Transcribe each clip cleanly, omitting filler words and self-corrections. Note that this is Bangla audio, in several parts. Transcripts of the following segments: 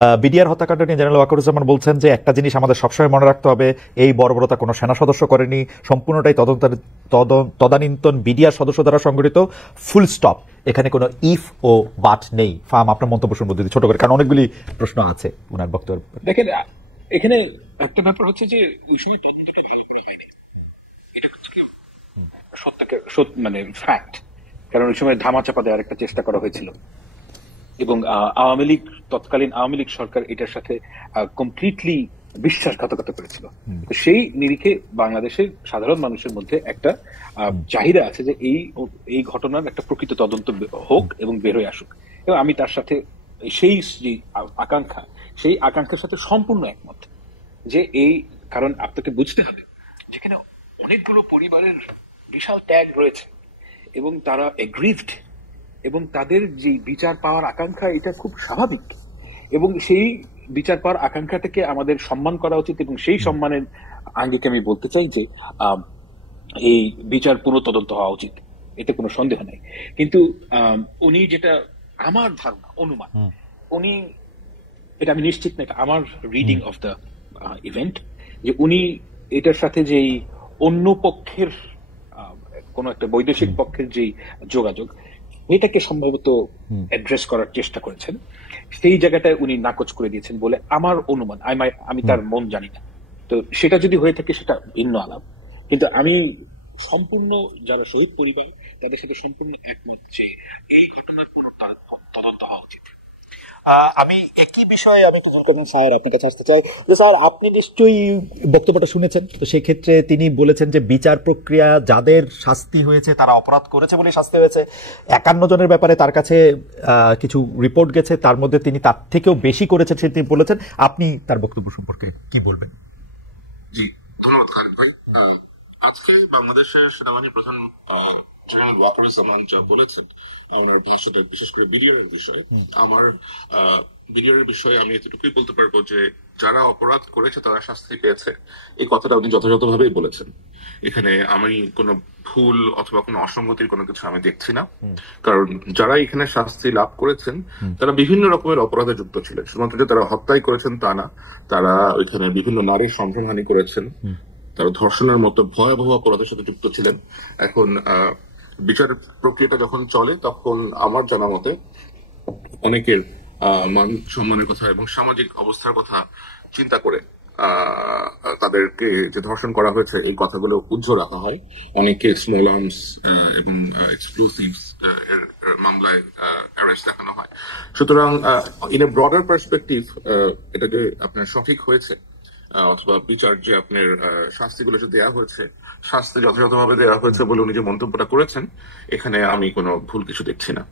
বিডিআর হত্যাকাণ্ড নিয়ে জেনারেল ওয়াকারুজ্জামান বলছেন যে একটা জিনিস আমাদের সবসময় মনে রাখতে হবে, এই বর্বরতা কোনো সেনা সদস্য করেনি, সম্পূর্ণটাই তদানীন্তন বিডিআর সদস্য দ্বারা সংগঠিত, ফুল স্টপ, এখানে কোনো ইফ ও বাট নেই। ফাহাম, আপনার মন্তব্য শুনবো যদি ছোট করে, কারণ অনেকগুলি প্রশ্ন আছে ওনার বক্তব্য। দেখেন, এখানে একটা ব্যাপার হচ্ছে যে সত্যকে মানে ফ্যাক্ট, কারণ ওই সময় ধামাচাপা দেওয়ার একটা চেষ্টা করা হয়েছিল এবং আওয়ামী লীগ, তৎকালীন আওয়ামী লীগ সরকার এটার সাথে কমপ্লিটলি বিশ্বাসঘাতকতা করেছিল। সেই নিরিখে বাংলাদেশের সাধারণ মানুষের মধ্যে একটা চাহিদা আছে যে এই ঘটনার একটা প্রকৃত তদন্ত হোক এবং বের হয়ে আসুক, এবং আমি তার সাথে সেই যে আকাঙ্ক্ষা, সেই আকাঙ্ক্ষার সাথে সম্পূর্ণ একমত যে এই, কারণ আপনাকে বুঝতে হবে যেখানে অনেকগুলো পরিবারের বিশাল ত্যাগ রয়েছে এবং তারা এগ্রিভড এবং তাদের যে বিচার পাওয়ার আকাঙ্ক্ষা, এটা খুব স্বাভাবিক, এবং সেই বিচার পাওয়ার আকাঙ্ক্ষাটাকে আমাদের সম্মান করা উচিত। এবং সেই সম্মানের আঙ্গিকে আমি বলতে চাই যে এই বিচার পুরো তদন্ত হওয়া উচিত, এতে কোনো সন্দেহ নাই। কিন্তু উনি যেটা, আমার ধারণা, অনুমান, উনি, এটা আমি নিশ্চিত না, এটা আমার রিডিং অফ দ্য ইভেন্ট, যে উনি এটার সাথে যেই অন্য পক্ষের কোন একটা বৈদেশিক পক্ষের যেই যোগাযোগ, এটাকে সম্ভবত অ্যাড্রেস করার চেষ্টা করেছেন, সেই জায়গাটায় উনি নাকচ করে দিয়েছেন বলে আমার অনুমান। আমি তার মন জানি না, তো সেটা যদি হয়ে থাকে সেটা ভিন্ন আলাপ। কিন্তু আমি সম্পূর্ণ, যারা শহীদ পরিবার তাদের সাথে সম্পূর্ণ একমত যে এই ঘটনার কোনো তদন্ত হওয়া উচিত। আমি একই বিষয়ে আমি একটু জুলকারনাইন স্যার আপনার কাছে আসতে চাই যে স্যার, আপনি নিশ্চয়ই বক্তব্যটা শুনেছেন, তো সেই ক্ষেত্রে তিনি বলেছেন যে বিচার প্রক্রিয়া, যাদের শাস্তি হয়েছে তারা অপরাধ করেছে বলে শাস্তি হয়েছে। 51 জনের ব্যাপারে তার কাছে কিছু রিপোর্ট গেছে, তার মধ্যে তিনি তার থেকেও বেশি করেছেন সে তিনি বলেছেন। আপনি তার বক্তব্য সম্পর্কে কি বলবেন? জি, ধন্যবাদ খালিদ ভাই। আজকে বাংলাদেশের সেনাবাহিনীর প্রধান জেনারেল ওয়াকারুজ্জামান যা বলেছেন ওনার ভাষণে, বিশেষ করে বিডিআর এর বিষয়ে, আমার বিডিআর এর বিষয়ে আমি এতটুকুই বলতে পারবো যে যারা অপরাধ করেছে তারা শাস্তি পেয়েছে, এই কথাটা উনি যথাযথভাবেই বলেছেন। এখানে আমি কোনো ভুল অথবা কোনো অসঙ্গতির কোনো কিছু আমি দেখছি না, কারণ যারা এখানে শাস্তি লাভ করেছেন তারা বিভিন্ন রকমের অপরাধে যুক্ত ছিলেন। শুধুমাত্র যে তারা হত্যাই করেছেন তা না, তারা ওইখানে বিভিন্ন নারীর সম্ভ্রমহানি করেছেন, তারা ধর্ষণের মতো ভয়াবহ অপরাধের সাথে যুক্ত ছিলেন। এখন বিচার প্রক্রিয়াটা যখন চলে তখন আমার জানা মতে অনেকের মান সম্মানের কথা এবং সামাজিক অবস্থার কথা চিন্তা করে তাদেরকে যে ধর্ষণ করা হয়েছে এই কথাগুলো উজ্জ্বল রাখা হয়। অনেকে স্মল আর্মস এবং এক্সপ্লোসিভস এর মামলায় অ্যারেস্ট দেখানো হয়। সুতরাং ইন এ ব্রডার পার্সপেক্টিভ এটা যে আপনার সঠিক হয়েছে, অথবা বিচার যে আপনার শাস্তিগুলো যে দেওয়া হয়েছে, শাস্তি যথাযথভাবে দেওয়া হয়েছে বলে উনি যে মন্তব্যটা করেছেন, এখানে আমি কোনো ভুল কিছু দেখছি না।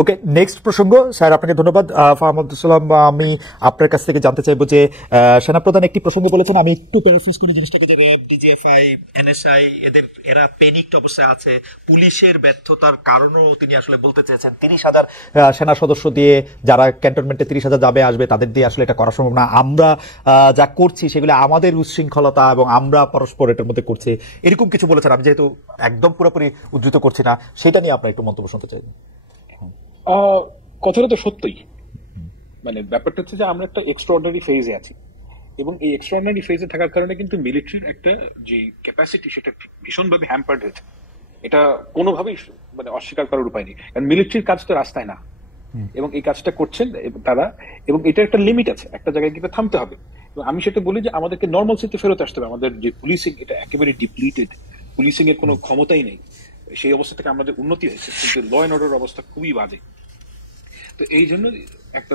ওকে, নেক্সট প্রসঙ্গ স্যার, আপনাকে ধন্যবাদ। ফাহমুদুসালাম, আমি আপনার কাছ থেকে জানতে চাইবো যে সেনাপ্রধান একটি প্রসঙ্গে বলেছেন, আমি একটু প্যারাফ্রেজ করি জিনিসটাকে, যে র্যাব, ডিজিএফআই, এনএসআই এরা প্যানিকড অবস্থায় আছে, পুলিশের ব্যর্থতার কারণও তিনি আসলে বলতে চেয়েছেন। 30,000 সেনা সদস্য দিয়ে যারা ক্যান্টনমেন্টে 30,000 যাবে আসবে, তাদের দিয়ে আসলে এটা করা সম্ভব না। আমরা যা করছি সেগুলো আমাদের উচ্ছৃঙ্খলতা এবং আমরা পরস্পর এটার মধ্যে করছি, এরকম কিছু বলেছেন। আমি যেহেতু একদম পুরোপুরি উদ্ধৃত করছি না, সেটা নিয়ে আপনার একটু মন্তব্য শুনতে চাই। কথাটা তো সত্যই, মানে ব্যাপারটা হচ্ছে যে আমরা একটা এক্সট্রাঅর্ডিনারি ফেজে আছি, এবং এই এক্সট্রাঅর্ডিনারি ফেজে থাকার কারণে কিন্তু মিলিটারির একটা যে ক্যাপাসিটি সেটা ভীষণভাবে হ্যাম্পার্ড হয়েছে। এটা কোনোভাবেই মানে অস্বীকার করার উপায় নেই, কারণ মিলিটারির কাজ তো রাস্তায় না, এবং এই কাজটা করছেন তারা, এবং এটা একটা লিমিট আছে, একটা জায়গায় গিয়ে থামতে হবে। এবং আমি সেটা বলি যে আমাদেরকে নর্মালসিতে ফেরত আসতে হবে। আমাদের যে পুলিশিং, এটা একেবারে ডিপ্লিটেড, পুলিশিং এর কোনো ক্ষমতাই নেই। সেই অবস্থা থেকে আমাদের উন্নতি হয়েছে, কিন্তু ল অ্যান্ড অর্ডার অবস্থা খুবই বাজে। তো এই জন্য একটা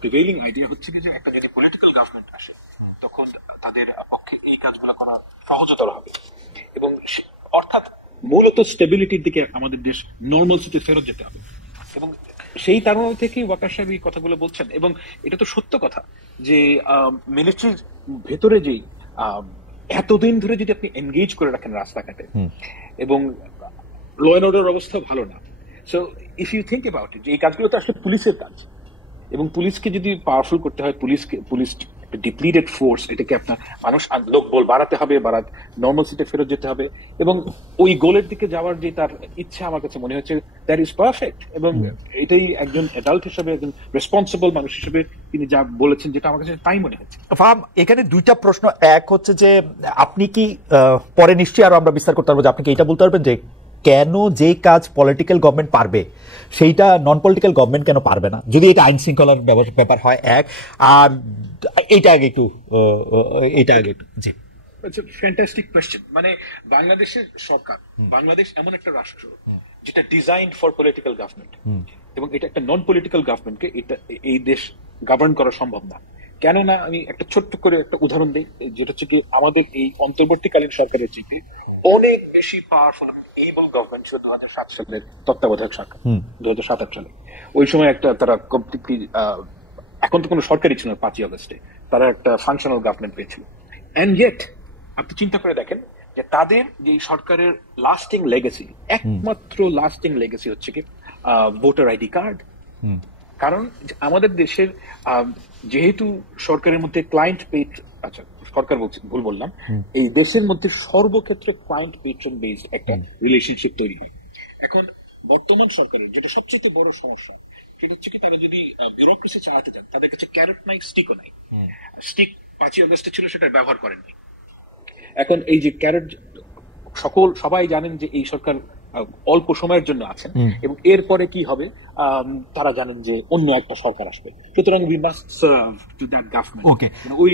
প্রিভেইলিং আইডিয়া হচ্ছে যে একটা যদি পলিটিক্যাল গভর্নমেন্ট আসে তখন তাদের পক্ষে এই কাজগুলো করা সহজতর হবে, এবং অর্থাৎ মূলত স্টেবিলিটির দিকে আমাদের দেশ নর্মালসিতে ফেরত যেতে হবে। এবং সেই কারণ থেকেই ওয়াকার সাহেব এই কথাগুলো বলছেন, এবং এটা তো সত্য কথা যে মিলিটারির ভেতরে যেই এতদিন ধরে যদি আপনি এনগেজ করে রাখেন রাস্তাঘাটে, এবং ল অ্যান্ড অর্ডার অবস্থা ভালো না, so if you think about it, এই কাজগুলো তো আসলে পুলিশের কাজ, এবং পুলিশকে যদি পাওয়ারফুল করতে হয়, পুলিশ ডিপ্লিটেড ফোর্স, এটাকে আপনার মানুষ লোক বল বাড়াতে হবে, নর্মাল সিটে ফেরত যেতে হবে, এবং ওই গোলের দিকে যাওয়ার যে তার ইচ্ছা আমার কাছে মনে হচ্ছে দ্যাট ইজ পারফেক্ট। এবং এটাই একজন অ্যাডাল্ট হিসেবে, একজন রেসপন্সিবল মানুষ হিসেবে তিনি যা বলেছেন, যেটা আমার কাছে তাই মনে হচ্ছে। ফাহাম, এখানে দুইটা প্রশ্ন। এক হচ্ছে যে আপনি কি পরে নিশ্চয়ই আরো আমরা বিস্তার করতে পারবো, যে আপনি কি এটা বলতে পারবেন যে কেন যে কাজ পলিটিক্যাল গভর্নমেন্ট পারবে সেইটা নন পলিটিক্যাল গভর্নমেন্ট কেন পারবে না, যদি এটা আইন শৃঙ্খলার ব্যাপার হয়? এক, আর এটা আগে একটু জি। Fantastic question. মানে বাংলাদেশের সরকার, বাংলাদেশ এমন একটা রাষ্ট্র যেটা ডিজাইন ফর পলিটিক্যাল গভর্নমেন্ট, এবং এটা একটা নন পলিটিক্যাল গভর্নমেন্টকে এই দেশ গভর্ন করা সম্ভব না। কেননা আমি একটা ছোট্ট করে একটা উদাহরণ দিই, যেটা হচ্ছে কি আমাদের এই অন্তর্বর্তীকালীন সরকারের থেকে অনেক বেশি পাওয়ারফুল এবল গভর্নমেন্ট ছিল 2007 সালের তত্ত্বাবধায়ক সরকার। 2007 সালে ওই সময় একটা তারা কমপ্লিটলি, এখন তো কোনো সরকারই ছিল না 5ই আগস্টে, তারা একটা ফাংশনাল গভর্নমেন্ট পেয়েছিল। এন্ড ইয়েট আপনি চিন্তা করে দেখেন যে তাদের যে সরকারের লাস্টিং লেগেসি, একমাত্র লাস্টিং লেগেসি হচ্ছে কি ভোটার আইডি কার্ড। কারণ আমাদের দেশের যেহেতু সরকারের মধ্যে ক্লায়েন্ট পেড, আচ্ছা সরকার বলছি, ভুল বললাম, এই দেশের মধ্যে সর্বক্ষেত্রে ক্লায়েন্ট পেট্রন বেসড একটা রিলেশনশিপ তৈরি হয়। এখন বর্তমান সরকারের যেটা সবচেয়ে বড় সমস্যা, সেটা হচ্ছে কি তারা যদি ব্যুরোক্রেসি চালাতে চান, তাদের কাছে ক্যারট নাই, স্টিকও নাই। স্টিক 5ই আগস্টে ছিল, সেটা ব্যবহার করেননি। এখন এই যে ক্যারট, সবাই জানেন যে এই সরকার অল্প সময়ের জন্য আছেন, এবং এরপরে কি হবে তারা জানেন যে অন্য একটা সরকার আসবে, সুতরাং we must serve to that government. Okay, ওই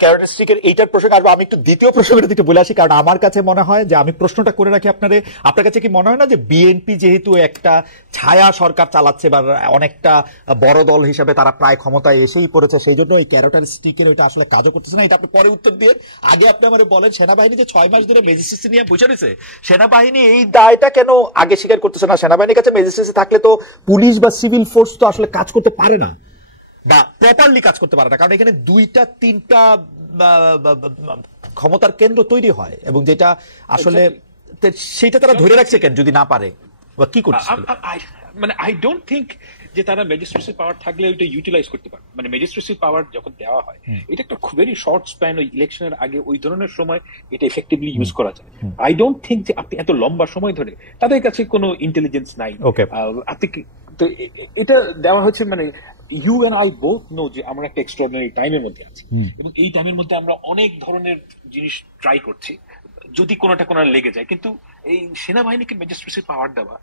ক্যারেক্টারিস্টিকের এইটার প্রসঙ্গে আসবো। আমি একটু দ্বিতীয় প্রসঙ্গের দিকে বলে আসি, কারণ আমার কাছে মনে হয় যে আমি প্রশ্নটা করে রাখি আপনার কাছে কি মনে হয় না যে বিএনপি যেহেতু একটা ছায়া সরকার চালাচ্ছে বা অনেকটা বড় দল হিসেবে তারা প্রায় ক্ষমতায় এসেই পড়েছে, সেই জন্য এই ক্যারেক্টারিস্টিকের ওইটা আসলে কাজও করতেছে না? এটা আপনি পরে উত্তর দিয়ে আগে আপনি আমার বলেন, সেনাবাহিনী যে 6 মাস ধরে ম্যাজিস্ট্রেসি নিয়ে বসে রয়েছে, সেনাবাহিনী এই দায়টা কেন আগে স্বীকার করতেছে না? সেনাবাহিনীর কাছে ম্যাজিস্ট্রেসি থাকলে তো পুলিশ বা সিভিল ফোর্স তো আসলে কাজ করতে পারে না, বা প্রপারলি কাজ করতে পারে না, কারণ এখানে 2-3টা ক্ষমতার কেন্দ্র তৈরি হয়, এবং যেটা আসলে সেটা তারা ধরে রাখছে কেন যদি না পারে, বা কি করছে? মানে আই ডোন্ট থিংক যে তারা ম্যাজিস্ট্রেসি পাওয়ার থাকলে ওইটা ইউটিলাইজ করতে পারে। মানে ম্যাজিস্ট্রেসি পাওয়ার যখন দেওয়া হয়, এটা একটা ভেরি শর্ট স্প্যান, ওই ইলেকশনের আগে ওই ধরনের সময় এটা এফেক্টিভলি ইউজ করা যায়। আই ডোন্ট থিংক যে আপনি এত লম্বা সময় ধরে, তাদের কাছে কোনো ইন্টেলিজেন্স নাই, আপনি তো এটা দেওয়া হচ্ছে। মানে you and I both know যে আমরা একটা এক্সট্রাঅর্ডিনারি টাইমের মধ্যে আছি, এবং এই টাইমের মধ্যে আমরা অনেক ধরনের জিনিস ট্রাই করছি, যদি কোনোটা লেগে যায়। কিন্তু এই সেনাবাহিনীকে ম্যাজিস্ট্রেসি পাওয়ার দেওয়া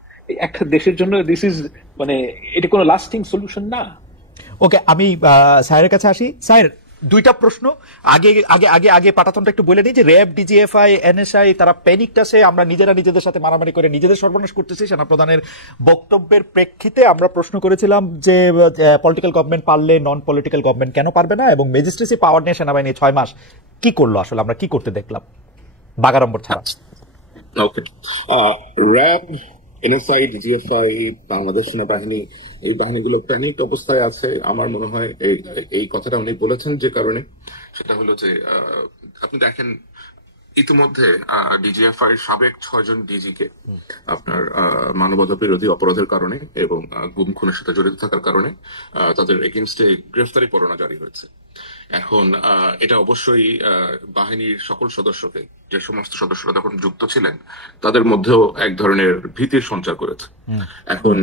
একটা দেশের জন্য দিস ইজ, মানে এটা কোনো লাস্টিং সলিউশন না। ওকে, আমি স্যারের কাছে আসি। স্যার, দুইটা প্রশ্ন। আগে আগে আগে আগে পাটাতনটা একটু বলে দিই যে র্যাব, ডিজিএফআই, এনএসআই তারা প্যানিকটাসে আমরা নিজেদের সাথে মারামারি করে নিজেদের সর্বনাশ করতেছি। সেনাপ্রধানের বক্তব্যের প্রেক্ষিতে আমরা প্রশ্ন করেছিলাম যে পলিটিক্যাল গভর্নমেন্ট পারলে নন পলিটিক্যাল গভর্নমেন্ট কেন পারবে না, এবং ম্যাজিস্ট্রেসি পাওয়ার নিয়ে সেনাবাহিনী 6 মাস কি করলো, আসলে আমরা কি করতে দেখলাম বাগাড়ম্বর ছাড়া? ওকে, র্যাব, এনএসআই, ডিজিএফআই, বাংলাদেশ সেনাবাহিনী, এই বাহিনীগুলো প্যানিক অবস্থায় আছে। আমার মনে হয় এই কথাটা উনি বলেছেন যে কারণে, সেটা হলো যে আপনি দেখেন ইতিমধ্যে ডিজিএফআই সাবেক 6 জন ডিজিকে আপনার মানবতা বিরোধী অপরাধের কারণে এবং গুম খুনের সাথে জড়িত থাকার কারণে তাদের এগেইনস্টে গ্রেফতারি পরোয়ানা জারি হয়েছে। এখন এটা অবশ্যই বাহিনীর সকল সদস্যকে, যে সমস্ত সদস্যরা তখন যুক্ত ছিলেন, তাদের মধ্যেও এক ধরনের ভীতির সঞ্চার করেছে। এখন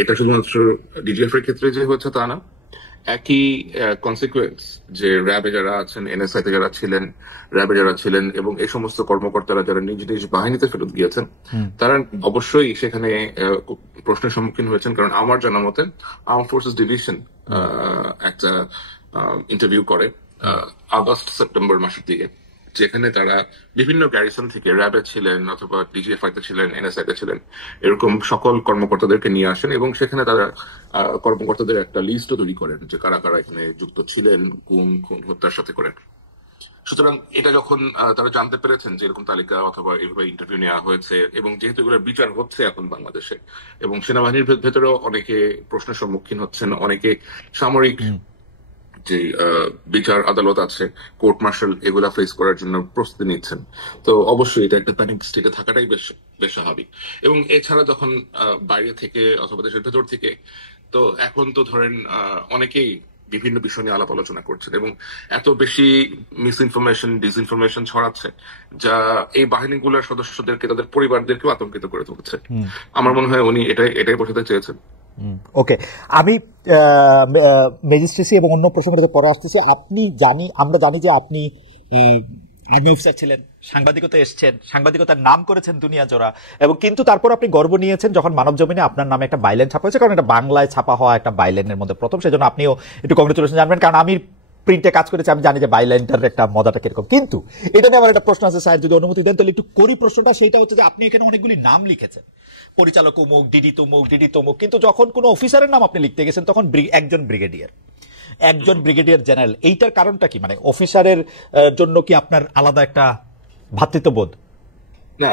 এটা শুধুমাত্র ডিজিএফ এর ক্ষেত্রে যে হয়েছে তা না, একই কনসিকুয়েন্স যে র্যাবে যারা আছেন, এনএসআই তে যারা ছিলেন, র্যাবে যারা ছিলেন, এবং এই সমস্ত কর্মকর্তারা যারা নিজ নিজ বাহিনীতে ফেরত গিয়েছেন, তারা অবশ্যই সেখানে প্রশ্নের সম্মুখীন হয়েছেন। কারণ আমার জানা মতে আর্ম ফোর্সেস ডিভিশন একটা ইন্টারভিউ করে আগস্ট সেপ্টেম্বর মাসের দিকে, যেখানে তারা বিভিন্ন গ্যারিসন থেকে র্যাবে ছিলেন অথবা ডিজিএফআই তে ছিলেন, এনএসআই তে ছিলেন, এরকম সকল কর্মকর্তাদেরকে নিয়ে আসেন, এবং সেখানে তারা কর্মকর্তাদের একটা লিস্টও তৈরি করেন যে কারা কারা এখানে যুক্ত ছিলেন গুম খুন হত্যার সাথে করেন। সুতরাং এটা যখন তারা জানতে পেরেছেন যে এরকম তালিকা অথবা এইভাবে ইন্টারভিউ নেওয়া হয়েছে, এবং যেহেতু এগুলোর বিচার হচ্ছে এখন বাংলাদেশে, এবং সেনাবাহিনীর ভেতরেও অনেকে প্রশ্নের সম্মুখীন হচ্ছেন, অনেকে সামরিক যে বিচার আদালত আছে, কোর্ট মার্শাল, এগুলা ফেস করার জন্য প্রস্তুতি নিচ্ছেন, তো অবশ্যই এটা একটা প্যানিক স্টেটে থাকাটাই বেশ স্বাভাবিক। এবং এছাড়া যখন বাইরে থেকে অথবা দেশের ভেতর থেকে, তো এখন তো ধরেন অনেকেই বিভিন্ন বিষয় নিয়ে আলাপ আলোচনা করছেন এবং এত বেশি মিস ইনফরমেশন ডিসইনফরমেশন ছড়াচ্ছে যা এই বাহিনীগুলোর সদস্যদেরকে তাদের পরিবারদেরকেও আতঙ্কিত করে তুলছে। আমার মনে হয় উনি এটাই বোঝাতে চেয়েছেন। ওকে, আমি ম্যাজিস্ট্রেসি এবং অন্য প্রসঙ্গে পরে আসতেছি। আমরা জানি যে আপনি আর্মি অফিসার ছিলেন, সাংবাদিকতা এসছেন, সাংবাদিকতার নাম করেছেন দুনিয়া জোড়া, এবং কিন্তু তারপর আপনি গর্ব নিয়েছেন যখন মানব জমিনে আপনার নামে একটা বাইলেন ছাপা হয়েছে, কারণ এটা বাংলায় ছাপা হওয়া একটা বাইলেনের মধ্যে প্রথম, সেজন্য আপনিও একটু কংগ্রেচুলেশন জানবেন, কারণ আমি প্রিন্টে কাজ করেছি, আমি জানি যে বাইলাইনটার একটা মজাটা কিরকম। কিন্তু এটা নিয়ে আমার একটা প্রশ্ন আছে স্যার, যদি অনুমতি দেন তাহলে একটু করি প্রশ্নটা। সেইটা হচ্ছে যে আপনি এখানে অনেকগুলি নাম লিখেছেন, পরিচালক অমুক, ডিডি তমুক, কিন্তু যখন কোনো অফিসারের নাম আপনি লিখতে গেছেন তখন একজন ব্রিগেডিয়ার জেনারেল। এইটার কারণটা কি? মানে অফিসারের জন্য কি আপনার আলাদা একটা ভ্রাতৃত্ববোধ? না,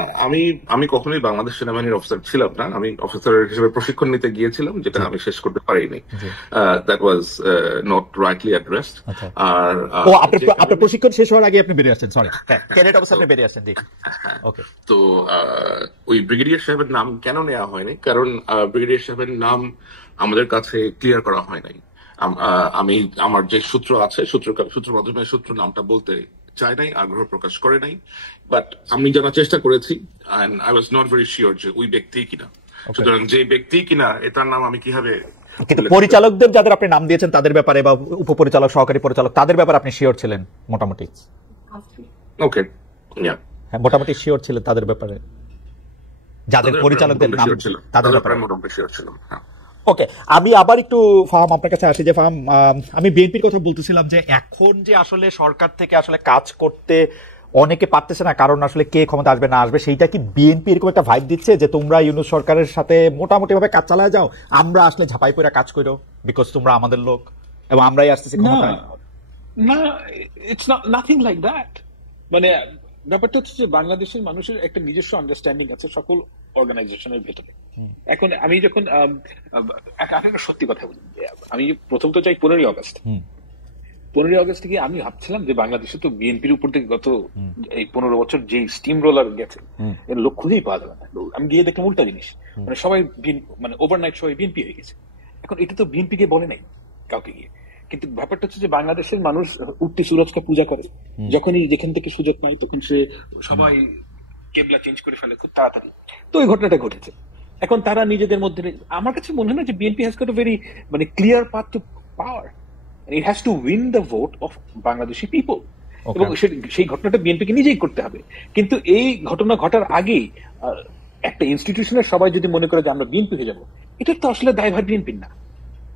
আমি কখনোই বাংলাদেশ সেনাবাহিনীর অফিসার ছিলাম না। আমি অফিসার হিসেবে প্রশিক্ষণ নিতে গিয়েছিলাম, যেটা আমি শেষ করতে পারিনি। That was not rightly addressed. আর আপনার প্রশিক্ষণ শেষ হওয়ার আগে আপনি বেরিয়ে আসছেন, সরি, ক্যাডেট অফিসার আপনি বেরিয়ে আসছেন। ওকে, তো ওই ব্রিগেডিয়ার সাহেবের নাম কেন নেওয়া হয়নি? কারণ ব্রিগেডিয়ার সাহেবের নাম আমাদের কাছে ক্লিয়ার করা হয় নাই। আমি আমার যে সূত্র আছে, সূত্রের মাধ্যমে সূত্র নামটা বলতে চাই নাই, আগ্রহ প্রকাশ করে নাই, বাট আমি জানার চেষ্টা করেছি and I was not very sure যে ওই ব্যক্তি কিনা। সুতরাং যে ব্যক্তি কিনা তার নাম আমি কিভাবে। কিন্তু পরিচালকদের যাদের আপনি নাম দিয়েছেন তাদের ব্যাপারে, বা উপপরিচালক, সহকারী পরিচালক, তাদের ব্যাপারে আপনি শিওর ছিলেন মোটামুটি? ওকে, হ্যাঁ, মোটামুটি শিওর ছিলেন তাদের ব্যাপারে, যাদের পরিচালকদের নাম, তাদের ব্যাপারে মোটামুটি শিওর ছিলাম। ওকে, আমি আবার একটু ফাহাম আপনার কাছে আসি। যে ফাহাম, আমি বিএনপির কথা বলতেছিলাম যে এখন যে আসলে সরকার থেকে আসলে কাজ করতে অনেকে পারতেছে না, কারণ আসলে কে ক্ষমতা আসবে না আসবে, সেইটা কি বিএনপি এরকম একটা ভাইব দিচ্ছে যে তোমরা ইউনূস সরকারের সাথে মোটামুটি ভাবে কাজ চালায় যাও, আমরা আসলে ঝাঁপাই পড়ে কাজ করো, বিকজ তোমরা আমাদের লোক এবং আমরাই আসতেছি ক্ষমতায়? না, it's not nothing like that. মানে ব্যাপারটা হচ্ছে যে বাংলাদেশের মানুষের একটা নিজস্ব আন্ডারস্ট্যান্ডিং আছে সকল অর্গানাইজেশনের ভেতরে। এখন আমি যখন একটা সত্যি কথা বলি, আমি প্রথম তো চাই 15ই আগস্ট। 15ই আগস্ট থেকে আমি ভাবছিলাম যে বাংলাদেশে তো বিএনপির উপর থেকে গত এই 15 বছর যে স্টিম রোলার গেছে এর লোক খুঁজেই পাওয়া যাবে না। আমি গিয়ে দেখলাম উল্টা জিনিস, মানে সবাই মানে ওভারনাইট সবাই বিএনপি হয়ে গেছে। এখন এটা তো বিএনপি কে বলে নাই কাউকে গিয়ে, কিন্তু ব্যাপারটা হচ্ছে যে বাংলাদেশের মানুষ উঠতি সুরজকে পূজা করে, যখনই যেখান থেকে সুযোগ নাই তখন সে সবাই কেবলা চেঞ্জ করে ফেলে খুব তাড়াতাড়ি। তো ওই ঘটনাটা ঘটেছে। এখন তারা নিজেদের মধ্যে, আমার কাছে মনে হয় না যে BNP has got a very মানে clear path to power. It has to win the vote of Bangladeshi people, এবং সেই ঘটনাটা বিএনপিকে নিজেই করতে হবে। কিন্তু এই ঘটনা ঘটার আগেই একটা ইনস্টিটিউশনের সবাই যদি মনে করে যে আমরা বিএনপি হয়ে যাবো, এটা তো আসলে দায়ভার বিএনপির না।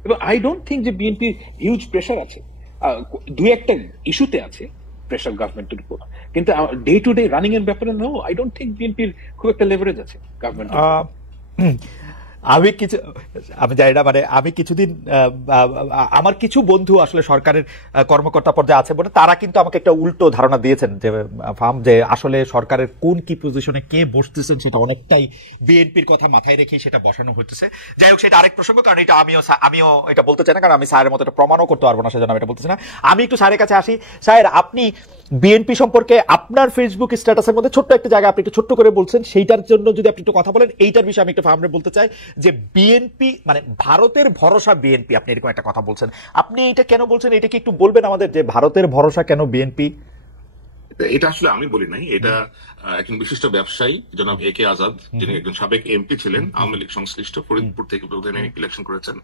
এবং আই ডোন্ট থিঙ্ক যে বিএনপির হিউজ প্রেশার আছে, দুই একটা ইস্যুতে আছে প্রেশার গভর্নমেন্টের উপর, কিন্তু ডে টু ডে রানিং এর ব্যাপারে নো, আই ডোন্ট থিঙ্ক বিএনপির খুব একটা লেভারেজ আছে গভর্নমেন্ট। আমি জানি না, মানে আমি কিছুদিন আমার কিছু বন্ধু আসলে সরকারের কর্মকর্তা পর্যায়ে আছে বলে তারা কিন্তু আমাকে একটা উল্টো ধারণা দিয়েছেন যে ফার্ম, যে আসলে সরকারের কোন কি পজিশনে কে বসতেছেন সেটা অনেকটাই বিএনপির কথা মাথায় রেখেই সেটা বসানো হচ্ছে। যাই হোক, সেটা আরেক প্রসঙ্গ, কারণ এটা আমিও এটা বলতে চাই না, কারণ আমি স্যারের মতো এটা প্রমাণও করতে পারবো না, সেজন্য আমি এটা বলতেছি না। আমি একটু স্যারের কাছে আসি। স্যার, আপনি বিএনপি সম্পর্কে আপনার ফেসবুক স্ট্যাটাসের মধ্যে ছোট্ট একটা জায়গা আপনি একটু ছোট্ট করে বলছেন, সেইটার জন্য যদি আপনি একটু কথা বলেন। এইটার বিষয়ে আমি একটু ফার্মে বলতে চাই যে বিএনপি মানে ভারতের ভরসা বিএনপি, আপনি এরকম একটা কথা বলছেন, আপনি এটা কেন বলছেন? এটা কি একটু বলবেন আমাদের, যে ভারতের ভরসা কেন বিএনপি? এটা আসলে আমি বলি নাই, এটা একজন বিশিষ্ট ব্যবসায়ী জনাব এ কে আজাদ, যিনি একজন সাবেক এমপি ছিলেন, আওয়ামী লীগ সংশ্লিষ্ট, ফরিদপুর থেকে ইলেকশন করেছেন,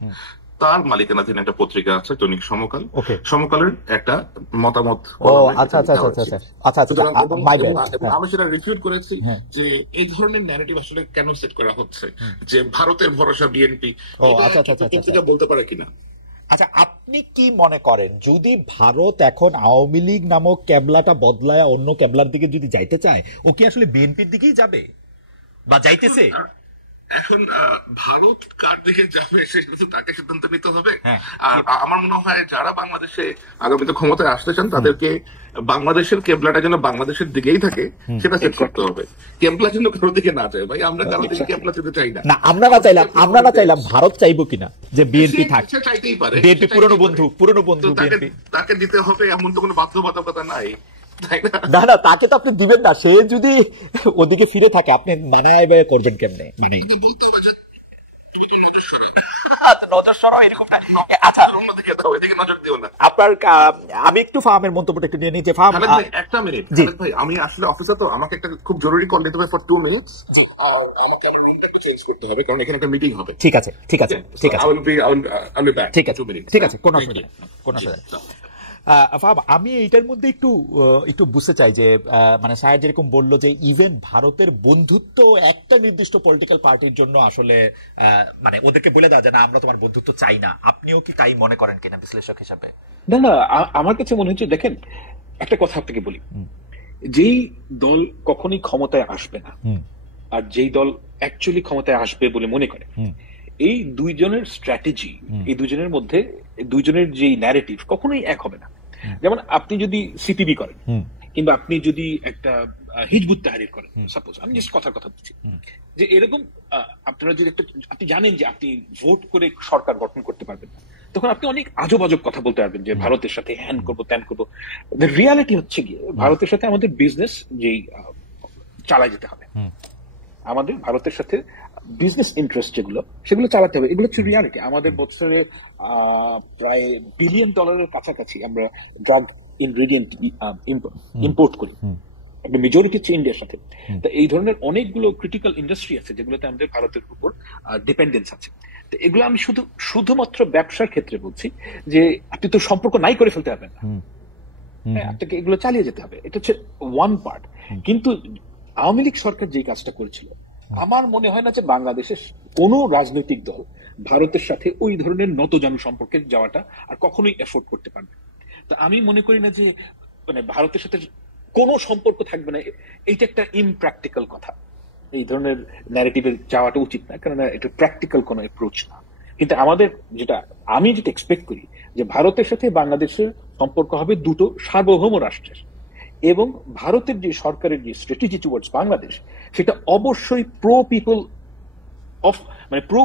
তার মালিকানাধীন একটা পত্রিকা আছে দৈনিক সমকাল। সমকালের একটা মতামত আমি সেটা রিফিউট করেছি যে এই ধরনের ন্যারেটিভ আসলে কেন সেট করা হচ্ছে যে ভারতের ভরসা বিএনপি, পত্রিকা বলতে পারে কিনা। আচ্ছা, আপনি কি মনে করেন যদি ভারত এখন আওয়ামী লীগ নামক ক্যাবলাটা বদলায় অন্য ক্যাবলার দিকে যদি যাইতে চায়, ও কি আসলে বিএনপির দিকেই যাবে বা যাইতেছে? এখন ভারত কার দিকে যাবে সেটা তো তাকে সিদ্ধান্ত নিতে হবে। আর আমার মনে হয় যারা বাংলাদেশে আগামীতে ক্ষমতায় আসতে চান তাদেরকে বাংলাদেশের কেবলাটা যেন বাংলাদেশের দিকেই থাকে সেটা সেট করতে হবে। কেবলা যেন কারোর দিকে না যায়। ভাই, আমরা কারোর দিকে কেবলা যেতে চাই না। আমরা না চাইলাম ভারত চাইবো কিনা যে বিএনপি থাক, চাইতেই পারে, বিএনপি পুরনো বন্ধু তাকে দিতে হবে এমন তো কোনো বাধ্যবাধকতা নাই। না, তাকে তো আপনি দিবেন না। সে যদি ওদিকে ফিরে থাকে আপনি মানায় করবেন কেমনে? মানে তুমি তো নজর সরা নজর সরাও এরকম না। আচ্ছা অন্যদিকে দাও, এদিকে নজর দিও না। আপনার আমি একটু ফাহামের মন্তব্যটা একটু নিয়ে নিই যে ফাহাম, খালেদ ভাই, একটা মিনিট। খালেদ ভাই, আমি আসলে অফিসে, তো আমাকে একটা খুব জরুরি কল দিতে হবে ফর 2 মিনিটস। আর আমাকে আমার রুমটা একটু চেঞ্জ করতে হবে, কারণ এখানে একটা মিটিং হবে। ঠিক আছে ঠিক আছে ঠিক আছে I'll be back. ঠিক আছে 2 minutes. ঠিক আছে, কোনো অসুবিধা নেই, কোনো অসুবিধা নেই। ফাহাম, আমি এইটার মধ্যে একটু বুঝতে চাই যে মানে সাহেব যেরকম বললো যে ইভেন ভারতের বন্ধুত্ব একটা নির্দিষ্ট পলিটিক্যাল পার্টির জন্য আসলে মানে ওদেরকে বলে দেওয়া যায় না আমরা তোমার বন্ধুত্ব চাই না, আপনিও কি তাই মনে করেন কিনা বিশ্লেষক হিসাবে? না না, আমার কাছে মনে হচ্ছে, দেখেন একটা কথা আপনাকে বলি, যেই দল কখনোই ক্ষমতায় আসবে না আর যেই দল অ্যাকচুয়ালি ক্ষমতায় আসবে বলে মনে করে, এই দুইজনের স্ট্র্যাটেজি, এই দুজনের মধ্যে দুইজনের যে ন্যারেটিভ কখনোই এক হবে না। যেমন আপনি যদি সিপিবি করেন কিংবা আপনি যদি একটা হিজবুত তাহরির করেন, সাপোজ, আমি জাস্ট কথার কথা বলছি, যে এরকম আপনারা যদি একটা, আপনি জানেন যে আপনি ভোট করে সরকার গঠন করতে পারবেন না, তখন আপনি অনেক আজব আজব কথা বলতে পারবেন যে ভারতের সাথে হ্যান করবো ত্যান করবো। রিয়ালিটি হচ্ছে গিয়ে ভারতের সাথে আমাদের বিজনেস যেই চালায় যেতে হবে, আমাদের ভারতের সাথে বিজনেস ইন্টারেস্ট যেগুলো সেগুলো চালাতে হবে, এগুলো হচ্ছে রিয়ালিটি। আমাদের বছরে প্রায় $1 বিলিয়ন কাছাকাছি আমরা ড্রাগ ইনগ্রেডিয়েন্ট ইম্পোর্ট করি, একটা মেজরিটি হচ্ছে ইন্ডিয়ার সাথে। তো এই ধরনের অনেকগুলো ক্রিটিক্যাল ইন্ডাস্ট্রি আছে যেগুলোতে আমাদের ভারতের উপর ডিপেন্ডেন্স আছে। তো এগুলো আমি শুধুমাত্র ব্যবসার ক্ষেত্রে বলছি যে আপনি তো সম্পর্ক নাই করে ফেলতে পারবেন না, হ্যাঁ, আপনাকে এগুলো চালিয়ে যেতে হবে, এটা হচ্ছে ওয়ান পার্ট। কিন্তু আওয়ামী লীগ সরকার যে কাজটা করেছিল, আমার মনে হয় না যে বাংলাদেশের কোন রাজনৈতিক দল ভারতের সাথে ওই ধরনের নতজানু সম্পর্কে যাওয়াটা আর কখনোই এফোর্ড করতে পারবে। তো আমি মনে করি না যে মানে ভারতের সাথে কোনো সম্পর্ক থাকবে না, এইটা একটা ইমপ্র্যাকটিক্যাল কথা। এই ধরনের ন্যারেটিভে যাওয়াটা উচিত না, কারণ এটা প্র্যাকটিক্যাল কোনো অ্যাপ্রোচ না। কিন্তু আমাদের আমি যেটা এক্সপেক্ট করি যে ভারতের সাথে বাংলাদেশের সম্পর্ক হবে দুটো সার্বভৌম রাষ্ট্রের, এবং ভারতের যে সরকারের যে স্ট্র্যাটেজি টুয়ার্ডস বাংলাদেশ, সেটা অবশ্যই প্রো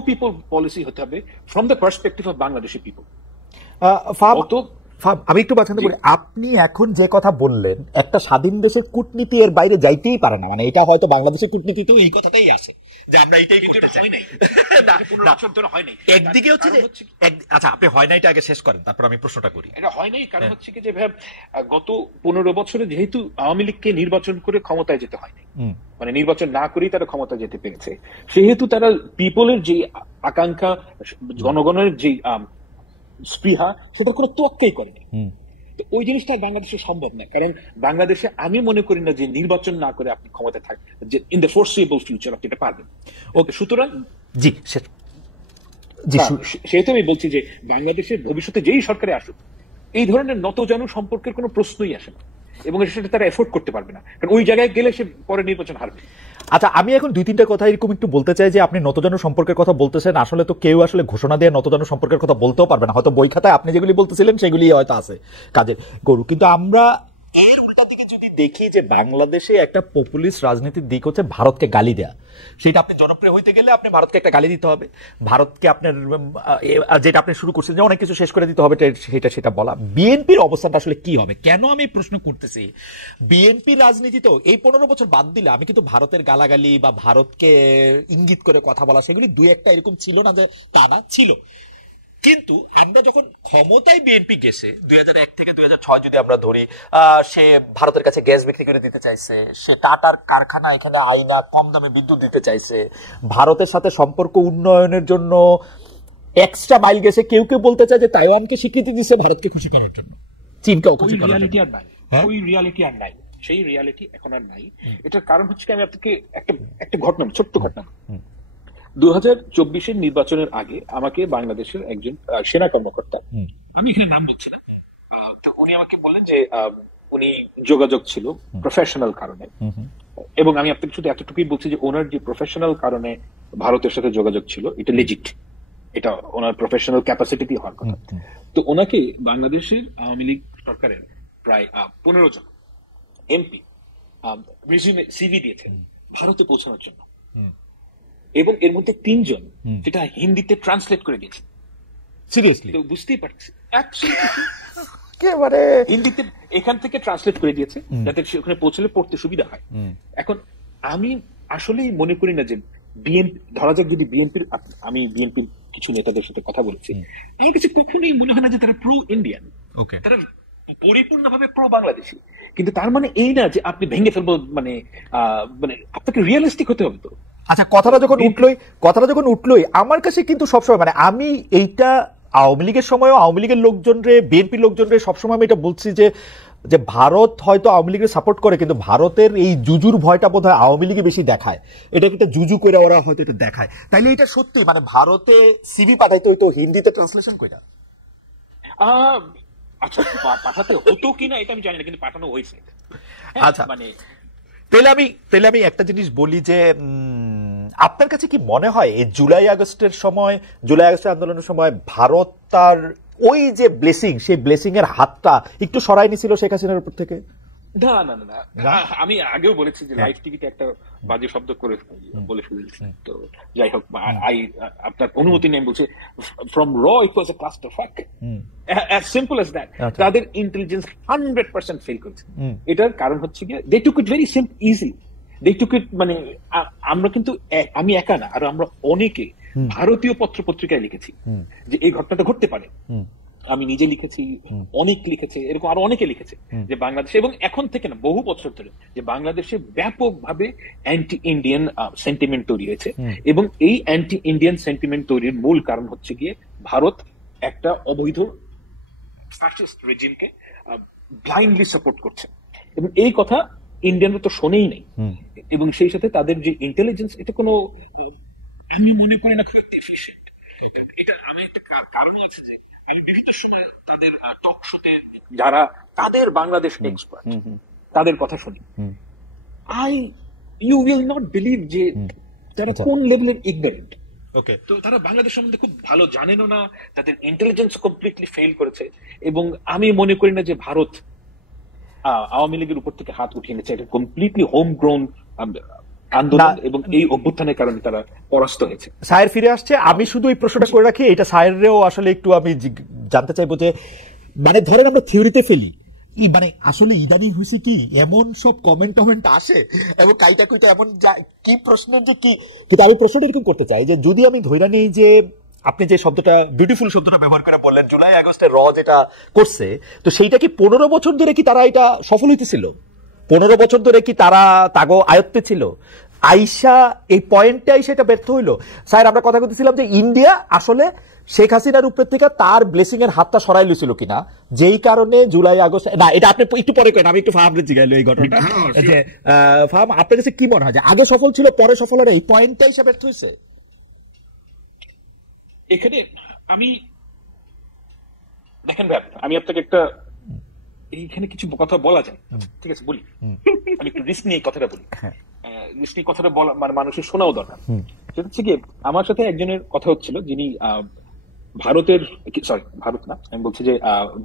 পিপল পলিসি হতে হবে from the perspective of Bangladeshi people. আমি একটু পছন্দ করি, আপনি এখন যে কথা বললেন একটা স্বাধীন দেশের কূটনীতি এর বাইরে যাইতেই পারে না, মানে এটা হয়তো বাংলাদেশের কূটনীতিতেও এই কথাটাই আছে যে আমরা এটাই করতে চাই। একদিকে হচ্ছে যে আচ্ছা আপনি হয় না এটা আগে শেষ করেন, তারপর আমি প্রশ্নটা করি। এটা হয় নাই কারণ হচ্ছে কি যে গত 15 বছরে যেহেতু আওয়ামী লীগকে নির্বাচন করে ক্ষমতায় যেতে হয়নি, মানে নির্বাচন না করেই তারা ক্ষমতায় যেতে পেরেছে, সেহেতু তারা পিপলের যে আকাঙ্ক্ষা, জনগণের যে স্পৃহা, সেটা কোনো তোয়াক্কাই করেনি। ওই জিনিসটা বাংলাদেশে সম্ভব না, কারণ বাংলাদেশে আমি মনে করি না যে নির্বাচন না করে আপনি ক্ষমতায় থাকবেন, যে ইন দ্য ফোরসিবল ফিউচার আপনি এটা পারবেন। ওকে, সুতরাং জি সেহেতু আমি বলছি যে বাংলাদেশের ভবিষ্যতে যেই সরকারে আসুক, এই ধরনের নতজানু সম্পর্কের কোনো প্রশ্নই আসে না, এবং সেটা তারা এফোর্ড করতে পারবে না, কারণ ওই জায়গায় গেলে সে পরে নির্বাচন হারবে। আচ্ছা, আমি এখন 2-3টা কথা এরকম একটু বলতে চাই যে আপনি নতজানু সম্পর্কের কথা বলতেছেন, আসলে তো কেউ আসলে ঘোষণা দিয়ে নতজানু সম্পর্কের কথা বলতেও পারবে না, হয়তো বই খাতায় আপনি যেগুলি বলতেছিলেন সেগুলি হয়তো আছে কাজের গরু। কিন্তু আমরা যদি দেখি যে বাংলাদেশে একটা পপুলিস্ট রাজনীতির দিক হচ্ছে ভারতকে গালি দেয়া, সেটা আপনি জনপ্রিয় হইতে গেলে আপনি ভারতকে একটা গালি দিতে হবে, ভারতকে আপনার যেটা আপনি শুরু করছেন যে অনেক কিছু শেষ করে দিতে হবে, সেটা বলা। বিএনপির অবস্থানটা আসলে কি হবে? কেন আমি প্রশ্ন করতেছি, বিএনপি রাজনীতি তো এই 15 বছর বাদ দিলে আমি কিন্তু ভারতের গালাগালি বা ভারতকে ইঙ্গিত করে কথা বলা সেগুলি 2-1টা এরকম ছিল না যে তা না, ছিল। কিন্তু আমরা যখন ক্ষমতায় বিএনপি গেছে 2001 থেকে 2006 যদি আমরা ধরি, সে ভারতের কাছে গ্যাস বিক্রি করে দিতে চাইছে, সে টাটার কারখানা এখানে আইনা কম দামে বিদ্যুৎ দিতে চাইছে, ভারতের সাথে সম্পর্ক উন্নয়নের জন্য এক্সট্রা মাইল গেছে। কেউ কেউ বলতে চায় যে তাইওয়ানকে স্বীকৃতি দিচ্ছে ভারতকে খুশি করার জন্য, চীনকে খুশি করার জন্য। ওই রিয়ালিটি আর নাই, সেই রিয়ালিটি এখন আর নাই। এটার কারণ হচ্ছে আমি আপনাকে একটা ঘটনা, ছোট্ট ঘটনা, 2024 নির্বাচনের আগে আমাকে বাংলাদেশের একজন সেনা কর্মকর্তা, আমি এখানে নাম বলছি না, তো উনি আমাকে বললেন যে উনি যোগাযোগ ছিল প্রফেশনাল কারণে, এবং আমি আপনাকে শুধু এতটুকুই বলছি যে ওনার যে প্রফেশনাল কারণে ভারতের সাথে যোগাযোগ ছিল এটা লেজিট, এটা ওনার প্রফেশনাল ক্যাপাসিটি হওয়ার কথা। তো ওনাকে বাংলাদেশের আওয়ামী লীগ সরকারের প্রায় 15 জন এমপি রিজিউমে সিভি দিয়েছেন ভারতে পৌঁছানোর জন্য, এবং এর মধ্যে 3 জন সেটা হিন্দিতে ট্রান্সলেট করে দিয়েছে। সিরিয়াসলি? তো বুঝতেই পারছি একেবারে হিন্দিতে এখান থেকে ট্রান্সলেট করে দিয়েছে যাতে ওখানে পৌঁছলে পড়তে সুবিধা হয়। এখন আমি আসলেই মনে করি না যে বিএনপি, ধরা যাক যদি বিএনপির, আমি বিএনপির কিছু নেতাদের সাথে কথা বলেছি, আমার কাছে কখনোই মনে হয় না যে তারা প্রো ইন্ডিয়ান, তারা পরিপূর্ণভাবে প্রো বাংলাদেশি। কিন্তু তার মানে এই না যে আপনি ভেঙে ফেলবো, মানে মানে আপনাকে রিয়েলিস্টিক হতে হবে। তো আচ্ছা, কথাটা যখন উঠলোই আমার কাছে কিন্তু সবসময়, মানে আমি এইটা আওয়ামী লীগের সময়ও আওয়ামী লীগের লোকজনরে, বিএনপির লোকজনরে সবসময় আমি এটা বলছি যে ভারত হয়তো আওয়ামী লীগের সাপোর্ট করে, কিন্তু ভারতের এই জুজুর ভয়টা বোধ হয় আওয়ামী লীগে বেশি দেখায়। এটা একটা জুজু করে ওরা হয়তো এটা দেখায়। তাইলে এটা সত্যি, মানে ভারতে সিভি পাঠাইতে হইতো, হিন্দিতে ট্রান্সলেশন কইরা। আচ্ছা, পাঠাতে হতো কিনা এটা আমি জানি না, কিন্তু পাঠানো হয়েছে। আচ্ছা, মানে তাহলে আমি একটা জিনিস বলি যে আপনার কাছে কি মনে হয় এই জুলাই আগস্টের আন্দোলনের সময় ভারত তার ওই যে ব্লেসিং, সেই ব্লেসিং এর হাতটা একটু সরাই নিছিল শেখ হাসিনার উপর থেকে? না না না, আমি আগেও বলেছি যে লাইভ টিভিতে একটা বাজে শব্দ করে বলে ফেলেছি। তো যাই হোক, আপনার অনুমতি নেই বলছে, ফ্রম র ইট ওয়াজ এ ক্লাস্টার ফাক, অ্যাজ সিম্পল অ্যাজ দ্যাট। তাদের ইন্টেলিজেন্স 100% ফেল করেছে। এটার কারণ হচ্ছে গিয়ে দে টুক ইট ভেরি ইজি, দে টুক ইট, মানে আমরা কিন্তু, আমি একা না, আর আমরা অনেকে ভারতীয় পত্র পত্রিকায় লিখেছি যে এই ঘটনাটা ঘটতে পারে। আমি নিজে লিখেছি, অনেক লিখেছে, এরকম আরো অনেকে লিখেছে যে বাংলাদেশে, এবং এখন থেকে না বহু বছর ধরে, যে বাংলাদেশে ব্যাপকভাবে অ্যান্টি ইন্ডিয়ান সেন্টিমেন্ট তৈরি হয়েছে। এবং এই অ্যান্টি ইন্ডিয়ান সেন্টিমেন্ট তৈরির মূল কারণ হচ্ছে গিয়ে ভারত একটা অবৈধ ফ্যাসিস্ট রেজিমকে ব্লাইন্ডলি সাপোর্ট করছে, এবং এই কথা ইন্ডিয়ানরা তো শোনেই নেই। এবং সেই সাথে তাদের যে ইন্টেলিজেন্স, এটা কোনো, আমি মনে করি না খুব এফিশিয়েন্ট। এটা আমি একটা কারণও আছে যে আমি বিভিন্ন সময় তাদের টক শোতে যারা তাদের বাংলাদেশ এক্সপার্ট তাদের কথা শুনি, ইউ উইল নট বিলিভ যে তারা কোন লেভেলের ইগনোরেন্ট। তো তারা বাংলাদেশ সম্বন্ধে খুব ভালো জানেনও না, তাদের ইন্টেলিজেন্স কমপ্লিটলি ফেল করেছে। এবং আমি মনে করি না যে ভারত আওয়ামী লীগের উপর থেকে হাত উঠিয়ে নিচ্ছে, এটা কমপ্লিটলি হোম গ্রোন আন্দোলন, এবং এই অভ্যুত্থানের কারণে তারা পরাস্ত হয়েছে। সায়ের ফিরে আসছে, আমি শুধু এই প্রশ্নটা করে রাখি, এটা সায়েরও আসলে একটু আমি জানতে চাইবো যে, মানে ধরেন আমরা থিওরিতে ফেলি, মানে আসলে ইদানিং হয়েছে কি এমন সব কমেন্ট আসে এবং কাইটা কুইটা এমন কি প্রশ্নের যে কি, কিন্তু আমি প্রশ্নটা এরকম করতে চাই যে যদি আমি ধরে নেই যে আপনি যে শব্দটা, বিউটিফুল শব্দটা ব্যবহার করে বললেন, জুলাই আগস্টের র যেটা করছে, তো সেইটা কি 15 বছর ধরে কি তারা এটা সফল হইতেছিল? 15 বছর ধরে কি তারা তাগো আয়ত্তে ছিল? আইসা এই পয়েন্টে আইসা এটা ব্যর্থ হইলো। স্যার, আমরা কথা বলতেছিলাম যে ইন্ডিয়া আসলে শেখ হাসিনার উপর থেকে তার ব্লেসিং এর হাতটা সরাই লইছিল কিনা, যেই কারণে জুলাই আগস্ট, না এটা আপনি একটু পরে করেন, আমি একটু ফাহামরে জিগাইলো এই ঘটনাটা। যে ফাহাম, আপনার কাছে কি মনে হয় যে আগে সফল ছিল, পরে সফল হলে এই পয়েন্টটা হিসাবে ব্যর্থ হয়েছে? এখানে আমি দেখেন ভাই, আমি আপনাকে একটা, এইখানে কিছু কথা বলা যায়, ঠিক আছে বলি, আমি একটু রিস্ক নিয়ে কথাটা বলি। রিস্ক নিয়ে কথাটা বলা মানে মানুষের শোনাও দরকার। সেটা হচ্ছে কি, আমার সাথে একজনের কথা হচ্ছিল যিনি ভারতের, সরি ভারত না, আমি বলছি যে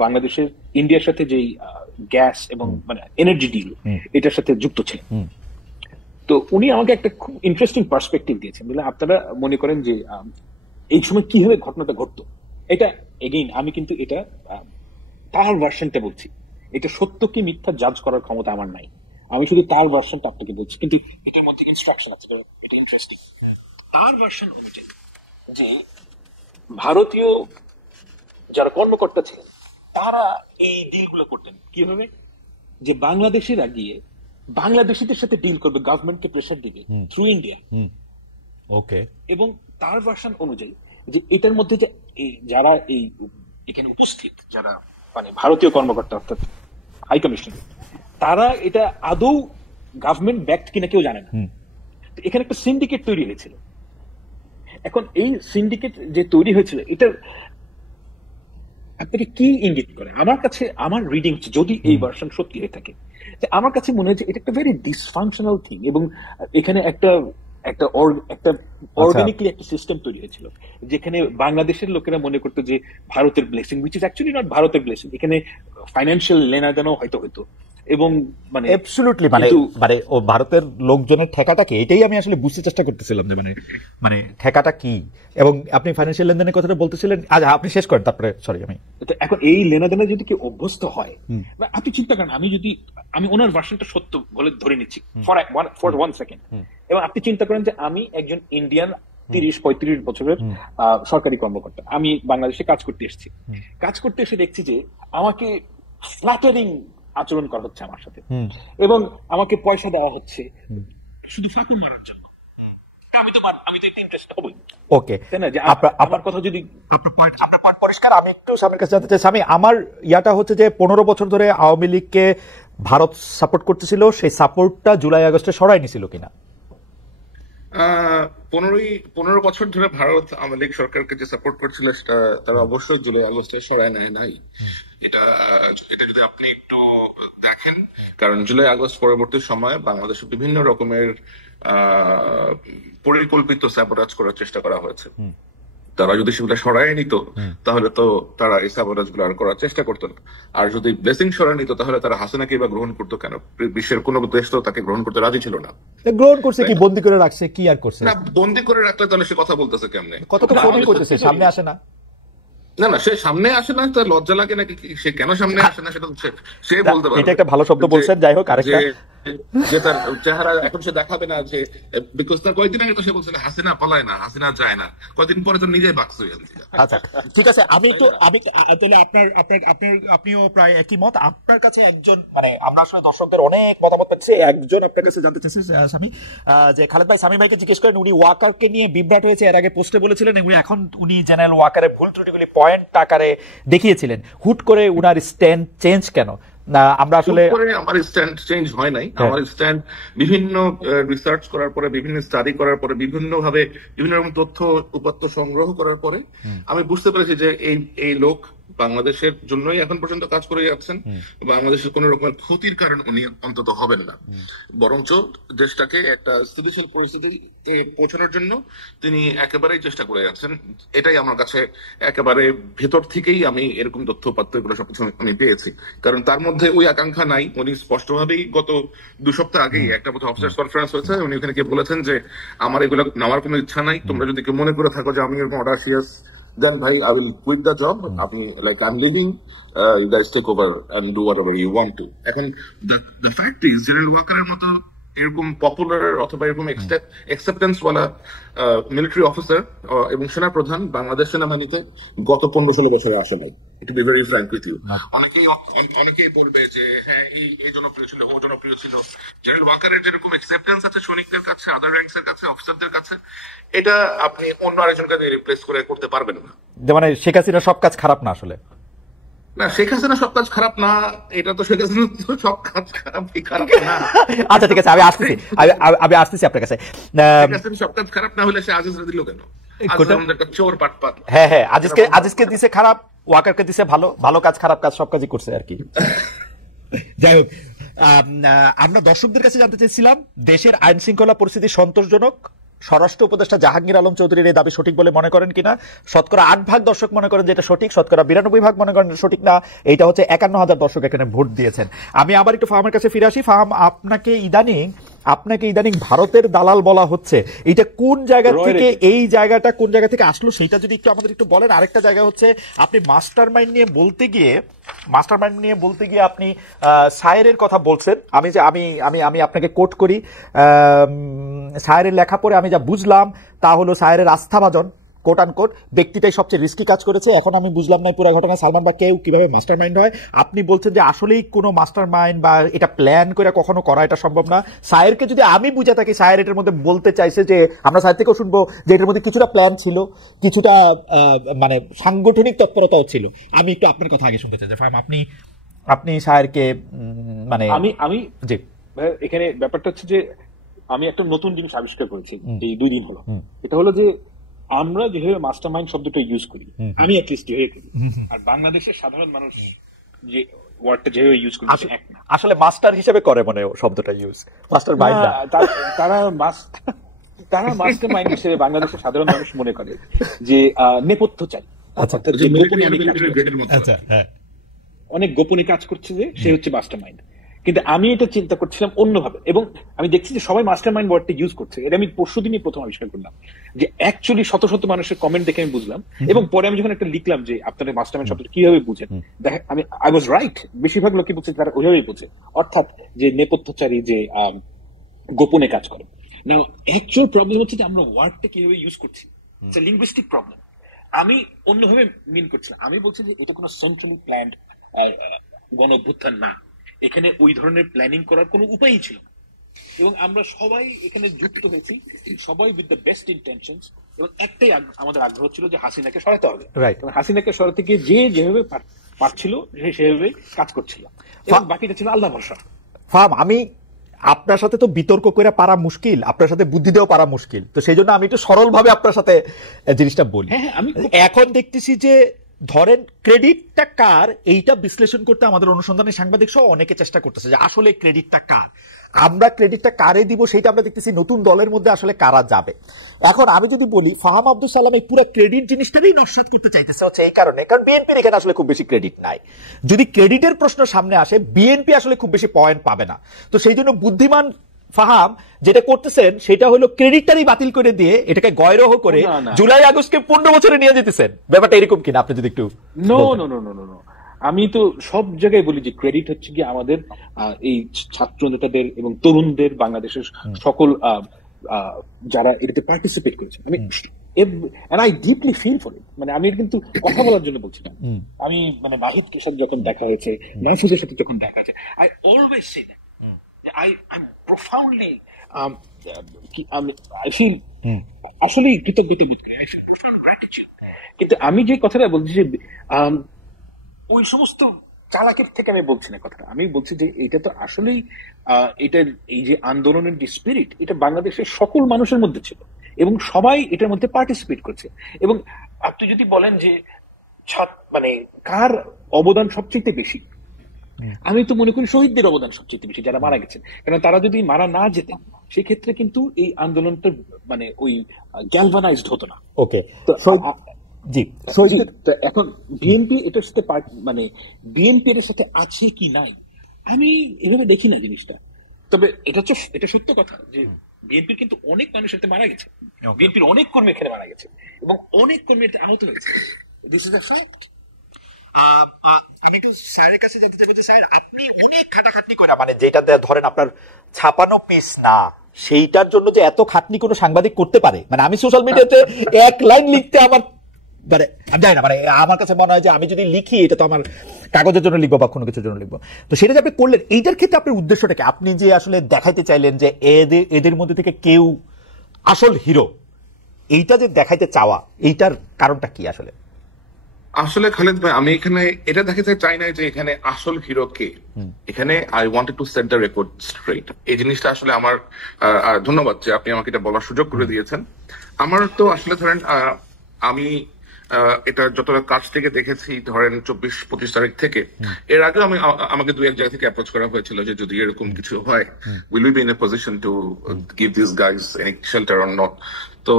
বাংলাদেশের ইন্ডিয়ার সাথে যেই গ্যাস এবং মানে এনার্জি ডিল, এটার সাথে যুক্ত ছিলেন। তো উনি আমাকে একটা খুব ইন্টারেস্টিং পার্সপেক্টিভ দিয়েছেন। বলে আপনারা মনে করেন যে এই সময় কিভাবে ঘটনাটা ঘটতো, এটা এগেইন আমি কিন্তু এটা তার ভার্সনটা বলছি, এটা সত্য কি মিথ্যা জাজ করার ক্ষমতা আমার নাই, আমি শুধু তার ভার্সনটা আপনাকে বলছি, কিন্তু এটার মধ্যে ইনস্ট্রাকশন আছে, এটা ইন্টারেস্টিং। তার ভার্সন অনুযায়ী যে ভারতীয় যারা কর্মকর্তা ছিলেন তারা এই ডিলগুলো করতেন কিভাবে, যে বাংলাদেশিরা গিয়ে বাংলাদেশিদের সাথে ডিল করবে, গভর্নমেন্টকে প্রেসার দিবে থ্রু ইন্ডিয়া। ওকে। এবং তার ভার্সন অনুযায়ী যে এটার মধ্যে যে যারা এই এখানে উপস্থিত যারা মানে ভারতীয় কর্মকর্তা অর্থাৎ হাই কমিশন, তারা এটা আদৌ গভর্নমেন্ট ব্যাকড কিনা কেউ জানে না। তো এখানে একটা সিন্ডিকেট তৈরি হয়েছিল। এখন এই সিন্ডিকেট যে তৈরি হয়েছিল, এটার আপনাকে কি ইঙ্গিত করে? আমার কাছে, আমার রিডিং, যদি এই ভার্সন সত্যি হয়ে থাকে, আমার কাছে মনে হয় যে এটা একটা ভেরি ডিসফাংশনাল থিং, এবং এখানে একটা অর্গানিকলি একটা সিস্টেম তৈরি হয়েছিল যেখানে বাংলাদেশের লোকেরা মনে করতো যে ভারতের blessing, which is actually not ভারতের ব্লেসিং, এখানে ফাইন্যান্সিয়াল লেনাদেনও হয়তো হতো। এবং মানে অ্যাবসলিউটলি মানে ও ভারতের লোকজনের ঠেকাটা কি, এটাই আমি আসলে বুঝতে চেষ্টা করতেছিলাম যে মানে ঠেকাটা কি। এবং আপনি ফাইন্যান্সিয়াল লেনদেনের কথাটা বলতেছিলেন, আচ্ছা আপনি শেষ করেন, তারপরে সরি। আমি এখন এই লেনাদেনে যদি কেউ অভ্যস্ত হয়, আপনি চিন্তা করেন, আমি ওনার ভার্সনটা সত্য বলে ধরে নিচ্ছি ফর 1 সেকেন্ড, এবং আপনি চিন্তা করেন যে আমি একজন ইন্ডিয়ান 30-35 বছরের সরকারি কর্মকর্তা। আমি বাংলাদেশে কাজ করতে এসেছি, কাজ করতে এসে দেখছি যে আমাকে ফ্ল্যাটারিং আচরণ করা হচ্ছে আমার সাথে, এবং আমাকে পয়সা দেওয়া হচ্ছে শুধু ফাঁকুর মারার জন্য। আমি তো একটা ইন্টারেস্ট হবই, ওকে, তাই না? যে আমার কথা যদি আপনার পয়েন্ট পরিষ্কার। আমি একটু স্বামীর কাছে জানতে চাই, স্বামী, আমার ইয়াটা হচ্ছে যে 15 বছর ধরে আওয়ামী লীগকে ভারত সাপোর্ট করতেছিল, সেই সাপোর্টটা জুলাই আগস্টে সরাই নিছিল কিনা? 15 বছর ধরে ভারত আওয়ামী লীগ সরকারকে যে সাপোর্ট করছিল সেটা তারা অবশ্যই জুলাই আগস্টে সরায় নেয় নাই। এটা যদি আপনি একটু দেখেন, কারণ জুলাই আগস্ট পরবর্তী সময়ে বাংলাদেশে বিভিন্ন রকমের পরিকল্পিত স্যাবোটাজ করার চেষ্টা করা হয়েছে। তারা যদি সেগুলো সরাই নিত তাহলে তো তারা এই স্যাবোটাজ গুলো আর করার চেষ্টা করতো না। আর যদি ব্লেসিং সরাই নিত তাহলে তারা হাসিনাকে বা গ্রহণ করতো কেন? বিশ্বের কোন দেশ তো তাকে গ্রহণ করতে রাজি ছিল না। গ্রহণ করছে কি, বন্দি করে রাখছে, কি আর করছে না? বন্দি করে রাখলে তাহলে সে কথা বলতেছে কেমনে? কত তো ফোন করতেছে, সামনে আসে না। না, সে সামনে আসে না, তার লজ্জা লাগে নাকি? সে কেন সামনে আসে না সেটা সে বলতে পারে। এটা একটা ভালো শব্দ বলছেন। যাই হোক, আরেকটা যে তার চেহারা এখন সে দেখাবে না, যে বিকজ তার কয়েকদিন আগে তো সে বলছে হাসিনা পালায় না, হাসিনা যায় না, কয়েকদিন পরে তো নিজেই বাক্স হয়ে যাচ্ছে। আচ্ছা, ঠিক আছে। আমি তাহলে আপনিও প্রায় একই মত। আপনার কাছে একজন, মানে আমরা আসলে দর্শকদের অনেক মতামত পাচ্ছি, একজন আপনার কাছে জানতে চাইছে স্বামী, যে খালেদ ভাই সামি ভাইকে জিজ্ঞেস করেন, উনি ওয়াকারকে নিয়ে বিভ্রাট হয়েছে, এর আগে পোস্টে বলেছিলেন, এখন উনি জেনারেল ওয়াকারের ভুল ত্রুটিগুলি পয়েন্ট আকারে দেখিয়েছিলেন, হুট করে উনার স্ট্যান্ড চেঞ্জ কেন? না, আমরা আসলে আমার স্ট্যান্ড চেঞ্জ হয় নাই। আমার স্ট্যান্ড বিভিন্ন রিসার্চ করার পরে, বিভিন্ন স্টাডি করার পরে, বিভিন্ন ভাবে বিভিন্ন রকম তথ্য উপাত্ত সংগ্রহ করার পরে আমি বুঝতে পেরেছি যে এই লোক বাংলাদেশের জন্যই এখন পর্যন্ত কাজ করে যাচ্ছেন। বাংলাদেশের কোন রকমের ক্ষতির কারণ উনি অন্তত হবেন না, বরঞ্চ দেশটাকে একটা স্থিতিশীল পরিস্থিতিতে পৌঁছানোর জন্য তিনি একেবারেই চেষ্টা করে যাচ্ছেন। এটাই আমার কাছে একেবারে ভেতর থেকেই আমি এরকম তথ্য উপাত্ত এগুলো সবকিছু আমি পেয়েছি। কারণ তার মধ্যে ওই আকাঙ্ক্ষা নাই। উনি স্পষ্টভাবেই গত 2 সপ্তাহ আগেই একটা বোধ অফিসার্স কনফারেন্স হয়েছে, উনি ওখানে গিয়ে বলেছেন যে আমার এগুলো নেওয়ার কোনো ইচ্ছা নাই। তোমরা যদি কেউ মনে করে থাকো যে আমি এরকম audacious, then bhai I will quit the job. Like I'm leaving, you guys take over and do whatever you want to. এখন the fact is জেনারেল ওয়াকারের মতো এরকম পপুলার অথবা এরকম অ্যাকসেপ্টেন্স ওয়ালা মিলিটারি অফিসার এবং সেনা প্রধান বাংলাদেশ সেনাবাহিনীতে গত 15-16 বছরে আসে নাই। To be very frank with you, অনেকেই বলবে যে হ্যাঁ এই জনপ্রিয় ছিল, ও জনপ্রিয় ছিল। জেনারেল ওয়াকারের যেরকম অ্যাকসেপ্টেন্স আছে সৈনিকদের কাছে, আদার র্যাঙ্কস এর কাছে, অফিসারদের কাছে, এটা আপনি অন্য আরেকজনকে রিপ্লেস করতে পারবেন না। মানে শেখ হাসিনা সব কাজ খারাপ না আসলে? না, শেখ হাসিনা সব কাজ খারাপ না, এটা তো শেখ হাসিনা সব কাজ খারাপ না। আচ্ছা, ঠিক আছে, আমি আসতেছি আপনার কাছে। সব কাজ খারাপ না হলে সে আজিজরা দিল কেন? চোর পাটপাট। হ্যাঁ, আজিজকে দিছে খারাপ, ওয়াকারকে দিছে ভালো। ভালো কাজ খারাপ কাজ সব কাজই করছে আর কি। যাই হোক, আমরা দর্শকদের কাছে জানতে চাইছিলাম, দেশের আইন শৃঙ্খলা পরিস্থিতি সন্তোষজনক। স্বরাষ্ট্র উপদেষ্টা জাহাঙ্গীর আলম চৌধুরীর এই দাবি সঠিক বলে মনে করেন কিনা? 8% দর্শক মনে করেন যে এটা সঠিক, 92% মনে করেন সঠিক না। এইটা হচ্ছে 51,000 দর্শক এখানে ভোট দিয়েছেন। আমি আবার একটু ফাহামের কাছে ফিরে আসি। ফাহাম, আপনাকে ইদানিং ভারতের দালাল বলা হচ্ছে, এটা কোন জায়গা থেকে, এই জায়গাটা কোন জায়গা থেকে আসলো সেটা যদি একটু আমাদের একটু বলেন। আরেকটা জায়গা হচ্ছে, আপনি মাস্টার মাইন্ড নিয়ে বলতে গিয়ে আপনি শায়েরের কথা বলছেন। আমি আপনাকে কোট করি, শায়েরের লেখা পড়ে আমি যা বুঝলাম তা হলো শায়েরের আস্থাভাজন কোট আনকোট ব্যক্তিটাই সবচেয়ে রিস্কি কাজ করেছে। এখন আমি বুঝলাম না পুরো ঘটনা, সালমান বা কেউ কিভাবে মাস্টার মাইন্ড হয়। আপনি বলছেন যে আসলেই কোনো মাস্টার মাইন্ড বা এটা প্ল্যান করে কখনো করা এটা সম্ভব না। শায়েরকে যদি আমি বুঝে থাকি, শায়ের এটার মধ্যে বলতে চাইছে যে, আমরা শায়ের থেকেও শুনবো যে এটার মধ্যে কিছুটা প্ল্যান ছিল, কিছুটা মানে সাংগঠনিক তৎপরতাও ছিল। আমি একটু আপনার কথা আগে শুনতে চাই যে ফাহাম, আপনি শায়েরকে মানে আমি জি, এখানে ব্যাপারটা হচ্ছে যে আমি একটা নতুন জিনিস আবিষ্কার করেছি এই 2 দিন হলো। এটা হলো যে আমরা যেভাবে মাস্টার মাইন্ড শব্দটা ইউজ করি, আমি অ্যাটলিস্ট যেভাবে করি, আর বাংলাদেশের সাধারণ মানুষ যে ওয়ার্ডটা যেভাবে ইউজ করি আসলে মাস্টার হিসেবে করে মনে শব্দটা ইউজ, মাস্টার মাইন্ড না। তারা মাস্টার মাইন্ড হিসেবে বাংলাদেশের সাধারণ মানুষ মনে করে যে নেপথ্যচারী, অনেক গোপনে কাজ করছে, যে সে হচ্ছে মাস্টার মাইন্ড। কিন্তু আমি এটা চিন্তা করছিলাম অন্যভাবে, এবং আমি দেখছি যে সবাই মাস্টার মাইন্ড ওয়ার্ডটা ইউজ করছে। এটা আমি পরশুদিনই প্রথম আবিষ্কার করলাম, যে অ্যাকচুয়ালি শত শত মানুষের কমেন্ট দেখে আমি বুঝলাম। এবং পরে আমি যখন একটা লিখলাম যে আপনারা মাস্টার মাইন্ড শব্দটা কিভাবে বুঝেন, আই ওয়াজ রাইট। বেশিরভাগ লোকই বুঝছে, তারা ওইভাবেই বুঝে, অর্থাৎ যে নেপথ্যচারী, যে গোপনে কাজ করে। নাও অ্যাকচুয়াল প্রবলেম হচ্ছে যে আমরা ওয়ার্ডটা কিভাবে ইউজ করছি, ইটস এ লিঙ্গুইস্টিক প্রবলেম। আমি অন্যভাবে মিন করছিলাম, আমি বলছি যে এটা কোনো সেন্ট্রালি প্ল্যান্ড গণ অভ্যুত্থান না, এখানে ওই ধরনের প্ল্যানিং করার কোনো উপায়ই ছিল না। এবং আমরা সবাই এখানে যুক্ত হয়েছি, সবাই উইথ দ্য বেস্ট ইন্টেনশনস, এবং একটাই আমাদের আগ্রহ ছিল যে হাসিনাকে সরাতে হবে। হাসিনাকে সরাতে গিয়ে যে যেভাবে পারছিল সেভাবে কাজ করছিল, এবং বাকিটা ছিল আল্লাহ ভরসা। ফাহাম, আমি আপনার সাথে তো বিতর্ক করে পারা মুশকিল, আপনার সাথে বুদ্ধি দেওয়া পারা মুশকিল, তো সেই জন্য আমি একটু সরল ভাবে আপনার সাথে জিনিসটা বলি। আমি এখন দেখতেছি যে ধরেন ক্রেডিটটা কার, এইটা বিশ্লেষণ করতে আমাদের অনুসন্ধানী সাংবাদিক সহ অনেকে চেষ্টা করতেছে যে আসলে ক্রেডিটটা কার, আমরা ক্রেডিটটা কারে দিব সেটা আমরা দেখতেছি নতুন দলের মধ্যে আসলে কারা যাবে। এখন আমি যদি বলি ফাহাম আব্দুল সালাম এই পুরো ক্রেডিট জিনিসটারই নস্যাৎ করতে চাইতেছে হচ্ছে এই কারণে, কারণ বিএনপির এখানে আসলে খুব বেশি ক্রেডিট নাই। যদি ক্রেডিটের প্রশ্ন সামনে আসে বিএনপি আসলে খুব বেশি পয়েন্ট পাবে না, তো সেই জন্য বুদ্ধিমান ফাহাম যেটা করতেছেন সেটা হলো ক্রেডিটটারই বাতিল করে দিয়ে এটাকে গয়রহ করে জুলাই আগস্টকে 15 বছরে নিয়ে যেতেছেন। ব্যাপারটা এরকম কিনা আপনি যদি একটু। No no no no no, আমি তো সব জায়গায় বলি যে ক্রেডিট হচ্ছে কি আমাদের এই ছাত্র নেতাদের এবং তরুণদের, বাংলাদেশের সকল যারা এটাতে পার্টিসিপেট করেছে। আমি and I deeply feel for it, মানে আমি কিন্তু কথা বলার জন্য বলছি না, আমি মানে মাহিদকে সাথে যখন দেখা হয়েছে, মাহফুজের সাথে যখন দেখা হয়েছে, I always say that I'm profoundly I feel আসলে কৃতজ্ঞতা বোধ করি, কিন্তু আমি যে কথাটা বলছি যে ওই সমস্ত চালাকের থেকে আমি বলছি না কথাটা, আমি বলছি যে এটা তো আসলেই এটার এই যে আন্দোলনের যে স্পিরিট, এটা বাংলাদেশের সকল মানুষের মধ্যে ছিল এবং সবাই এটার মধ্যে পার্টিসিপেট করছে। এবং আপনি যদি বলেন যে মানে কার অবদান সবচেয়ে বেশি, আমি তো মনে করি শহীদদের অবদান সবচেয়ে বেশি, যারা মারা গেছেন। কারণ তারা যদি মারা না যেতেন সেক্ষেত্রে কিন্তু এই আন্দোলনটা মানে ওই গ্যালভানাইজড হতো না। ওকে, জি, এখন বিএনপি এটার সাথে মানে বিএনপি এর সাথে আছে কি নাই আমি এভাবে দেখি না জিনিসটা। তবে এটা সত্য কথা যে বিএনপির কিন্তু অনেক মানুষের সাথে মারা গেছে, বিএনপির অনেক কর্মী এখানে মারা গেছে এবং অনেক কর্মী আহত হয়েছে। This is a fact. আমি একটু স্যারের কাছে জানতে চাইবো যে স্যার আপনি অনেক খাটাখাটনি করে, মানে যেটাতে ধরেন আপনার ছাপানো পিস না সেইটার জন্য যে এত খাটনি কোনো সাংবাদিক করতে পারে, মানে আমি সোশ্যাল মিডিয়াতে এক লাইন লিখতে আমার মানে আমি জানি না, মানে আমার কাছে মনে হয় যে আমি যদি লিখি এটা তো আমার কাগজের জন্য লিখবো বা কোনো কিছুর জন্য লিখবো, তো সেটা যে আপনি করলেন এইটার ক্ষেত্রে আপনার উদ্দেশ্যটা কি? আপনি যে আসলে দেখাইতে চাইলেন যে এদের মধ্যে থেকে কেউ আসল হিরো, এইটা যে দেখাইতে চাওয়া, এইটার কারণটা কি আসলে? আসলে খালেদ ভাই, আমি এখানে এটা দেখাতে চাই না যে এখানে আসল হিরো কে, এখানে I wanted to set the record straight. এই জিনিসটা আসলে আমার ধন্যবাদ যে আপনি আমাকে এটা বলার সুযোগ করে দিয়েছেন। আমার তো আসলে ধরেন আমি এটা যতটা কাছ থেকে দেখেছি, ধরেন 24-25 তারিখ থেকে, এর আগে আমাকে দু এক জায়গা থেকে অ্যাপ্রোচ করা হয়েছিল যে যদি এরকম কিছু হয়, will we be in a position to give this guys any shelter or not. তো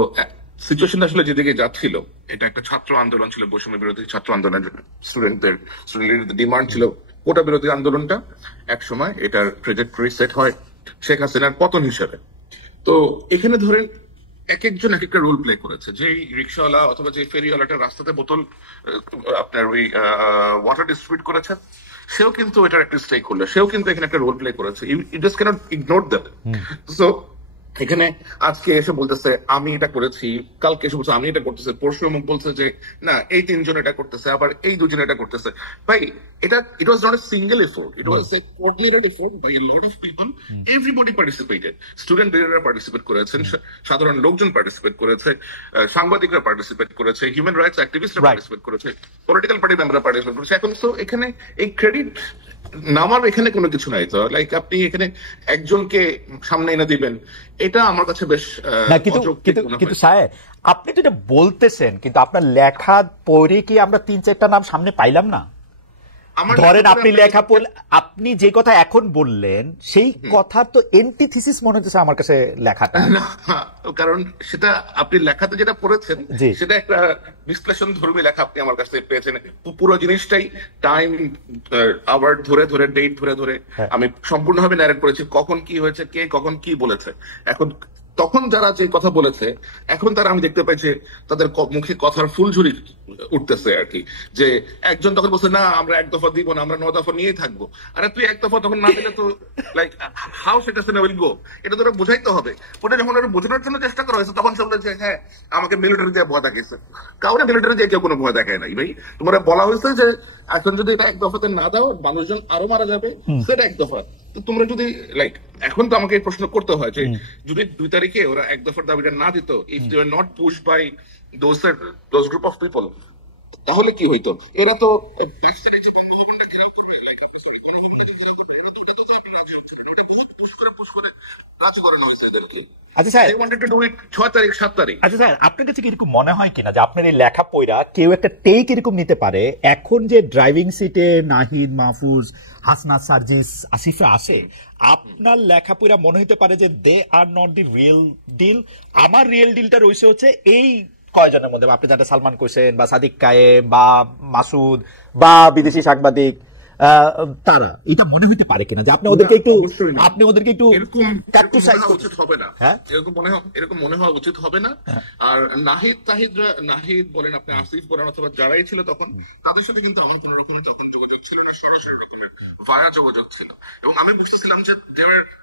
সিচুয়েশন আসলে যেদিকে যাচ্ছিল, এটা একটা ছাত্র আন্দোলন ছিল, বৈষম্য বিরোধী ছাত্র আন্দোলনের স্টুডেন্টদের ডিমান্ড ছিল কোটা বিরোধী আন্দোলনটা এক সময় এটার ট্রেজেক্টরি সেট হয় শেখ হাসিনার পতন হিসেবে। তো এখানে ধরেন এক একজন এক একটা রোল প্লে করেছে। যে রিক্সাওয়ালা অথবা যে ফেরিওয়ালাটা রাস্তাতে বোতল আপনার ওই ওয়াটার ডিস্ট্রিবিউট করেছে, সেও কিন্তু এটার একটা স্টেক হোল্ডার, সেও কিন্তু এখানে একটা রোল প্লে করেছে। You just can't ignore that. So এখানে আজকে এসে বলতেছে আমি এটা করেছি, কালকে এসে বলছে আমি এটা করতেছে, পরশু অমুক বলছে যে না এই 3 জন এটা করতেছে, আবার এই 2 জন এটা করতেছে। ভাই এটা it was not a single effort, it was a coordinated effort by a lot of people. Everybody participated, student লিডাররা পার্টিসিপেট করেছেন, সাধারণ লোকজন পার্টিসিপেট করেছে, সাংবাদিকরা পার্টিসিপেট করেছে, হিউম্যান রাইটস অ্যাক্টিভিস্টরা পার্টিসিপেট করেছে, পলিটিক্যাল পার্টি মেম্বাররা পার্টিসিপেট করেছে। এখন তো এখানে এই ক্রেডিট নামার এখানে কোনো কিছু নাই। তো লাইক আপনি এখানে একজনকে সামনে এনে দিবেন, এটা আমার কাছে বেশ কিন্তু সাহেব আপনি তো এটা বলতেছেন, কিন্তু আপনার লেখা পড়ে কি আমরা 3-4টা নাম সামনে পাইলাম না? ধরেন আপনি লেখা পড়লে, আপনি যে কথা এখন বললেন সেই কথা তো এন্টিথিসিস মনে হচ্ছে আমার কাছে লেখাটা। কারণ সেটা আপনি লেখাতে যেটা পড়েছেন সেটা একটা বিশ্লেষণ ধর্মী লেখা আপনি আমার কাছে পেয়েছেন। পুরো জিনিসটাই টাইম আওয়ার ধরে ধরে, ডেট ধরে ধরে আমি সম্পূর্ণভাবে ন্যারেট করেছি, কখন কি হয়েছে, কে কখন কি বলেছে। এখন তখন যারা যে কথা বলেছে এখন তারা আমি দেখতে পাই যে তাদের মুখে কথার ফুলঝুরি উঠতেছে আর কি, যে একজন তখন বলছে না আমরা এক দফা দিব না, আমরা 9 দফা নিয়েই থাকবো। আরে তুই এক দফা তখন না দিলে তো লাইক হাউ সেটা উইল গো, এটা তোরা বোঝাইতে হবে। ওটা যখন ওরা বোঝানোর জন্য চেষ্টা করা হয়েছে তখন সে বলেছে হ্যাঁ আমাকে মিলিটারি দিয়ে ভয় দেখাইছে। কাউরে মিলিটারি দিয়ে কেউ কোনো ভয় দেখায় নাই ভাই। তোমরা বলা হয়েছে যে এখন যদি এটা এক দফাতে না দাও মানুষজন আরো মারা যাবে, সেটা এক দফা। তো তোমরা যদি লাইক এখন তো আমাকে এই প্রশ্ন করতে হয় যে যদি 2 তারিখে ওরা এক দফার দাবিটা না দিত, if they are not push by those group of people, তাহলে কি হইতো? এরা তো বঙ্গভবনটা ঘেরাও করবে, গণভবনটা ঘেরাও করবে, এটা তো চাপে রাজি হচ্ছিল। এটা বহুত পুশ করে রাজি করানো হয়েছে এদেরকে। আচ্ছা sir, They wanted to do it 6 তারিখ 7 তারিখ। আচ্ছা স্যার, আপনার কাছে কি এরকম মনে হয় কিনা যে আপনার এই লেখা পড়া কেউ একটা টেক এরকম নিতে পারে এখন যে ড্রাইভিং সিটে নাহিদ, মাহফুজ, হাসনাত, সার্জিস, আসিফা আছে, আপনার লেখা পড়া মনে হতে পারে যে they are not the real deal. আমার রিয়েল ডিলটা রয়েছে হচ্ছে এই কয়জনের মধ্যে, আপনি যারা সালমান কোসেন বা সাদিক কায়েম বা মাসুদ বা বিদেশি সাংবাদিক, তারা এটা মনে হইতে পারে কিনা যে আপনি ওদেরকে একটু এরকম উচিত হবে না। হ্যাঁ, এরকম মনে হওয়া উচিত হবে না। আর নাহিদ বলেন, আপনি আসিফ বলেন, অথবা যারাই ছিল তখন তাদের সাথে কিন্তু আমার কোনো রকম যখন যোগাযোগ ছিল না, সরাসরি ভায়া যোগাযোগ ছিল। এবং আমি বুঝতেছিলাম যে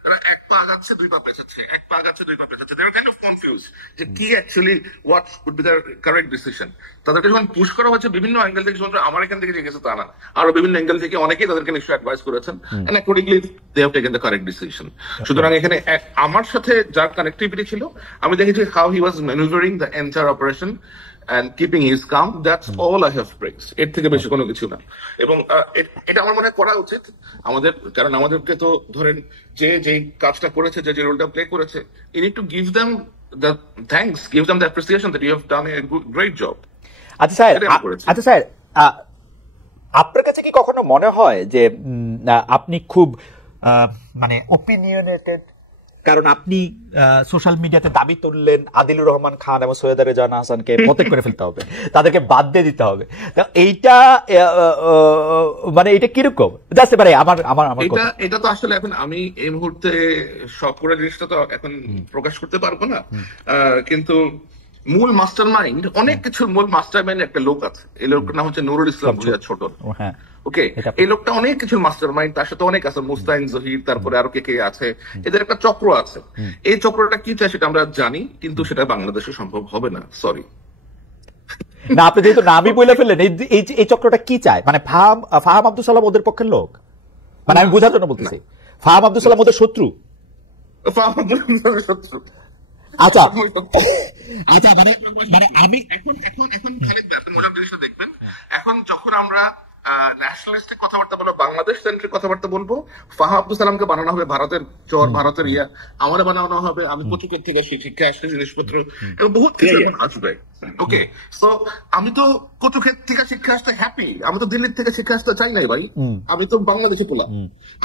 তারা এক পা আগাচ্ছে 2 পা পেছাচ্ছে, এক পা আগাচ্ছে 2 পা পেছাচ্ছে। They are kind of confuse যে কি actually what would be the correct decision. তাদেরকে যখন পুশ করা হচ্ছে বিভিন্ন অ্যাঙ্গেল থেকে, শুধু আমার এখান থেকে গেছে তা না, আরো বিভিন্ন অ্যাঙ্গেল থেকে অনেকেই তাদেরকে নিশ্চয়ই অ্যাডভাইস করেছেন, and accordingly they have taken the correct decision. সুতরাং এখানে আমার সাথে যার কানেক্টিভিটি ছিল, আমি দেখেছি how he was manoeuvring the entire operation and keeping his calm. That's all I have praised. এর থেকে বেশি কোনো কিছু না। এবং এটা আমার মনে হয় করা উচিত আমাদের, কারণ আমাদেরকে তো ধরেন যে কাজটা করেছে, যে রোলটা প্লে করেছে, you need to give them the thanks, give them the appreciation that you have done a great job. আচ্ছা স্যার, আপনার কাছে কি কখনো মনে হয় যে আপনি খুব মানে ওপিনিয়নেটেড, কারণ আপনি সোশ্যাল মিডিয়াতে দাবি তুললেন আদিলুর রহমান খান এবং সৈয়দা রেজানা হাসানকে প্রত্যেক করে ফেলতে হবে, তাদেরকে বাদ দিয়ে দিতে হবে, এইটা মানে এটা কিরকম জাস্ট এবারে আমার এটা তো আসলে এখন আমি এই মুহূর্তে সব করে জিনিসটা তো এখন প্রকাশ করতে পারবো না, কিন্তু মূল মাস্টার মাইন্ড, অনেক কিছুর মূল মাস্টার মাইন্ড একটা লোক আছে, এই লোকটার নাম হচ্ছে নুরুল ইসলাম ভূঁইয়া ছোট। ওকে, এই লোকটা অনেক কিছুর মাস্টার মাইন্ড, তার সাথে অনেক আছে, মুস্তাইন জহির, তারপরে আরো কে আছে, এদের একটা চক্র আছে। এই চক্রটা কি চায় সেটা আমরা জানি, কিন্তু সেটা বাংলাদেশে সম্ভব হবে না, সরি। না, আপনি যেহেতু নামই বলে ফেললেন, এই চক্রটা কি চায়, মানে ফাহাম আব্দুল সালাম ওদের পক্ষের লোক, মানে আমি বোঝার জন্য বলতেছি, ফাহাম আব্দুল সালাম ওদের শত্রু। আচ্ছা মানে আমি এখন খালিদ ভাই, আপনি মজার জিনিসটা দেখবেন, এখন যখন আমরা ন্যাশনালিস্টিক কথাবার্তা বলবো, বাংলাদেশ সেন্ট্রিক কথাবার্তা বলবো, ফাহাম আব্দুল সালামকে বানানো হবে ভারতের চর, ভারতের আমারে বানানো হবে, আমি পত্রিকার থেকে শিক্ষা আসছে জিনিসপত্র, বহুত কিছু আসবে। ওকে, সো আমি তো কতক্ষেত্র থেকে শিক্ষা আসতে হ্যাপি, আমি তো দিল্লির থেকে শিক্ষা আসতে চাই নাই ভাই, আমি তো বাংলাদেশে পোলা,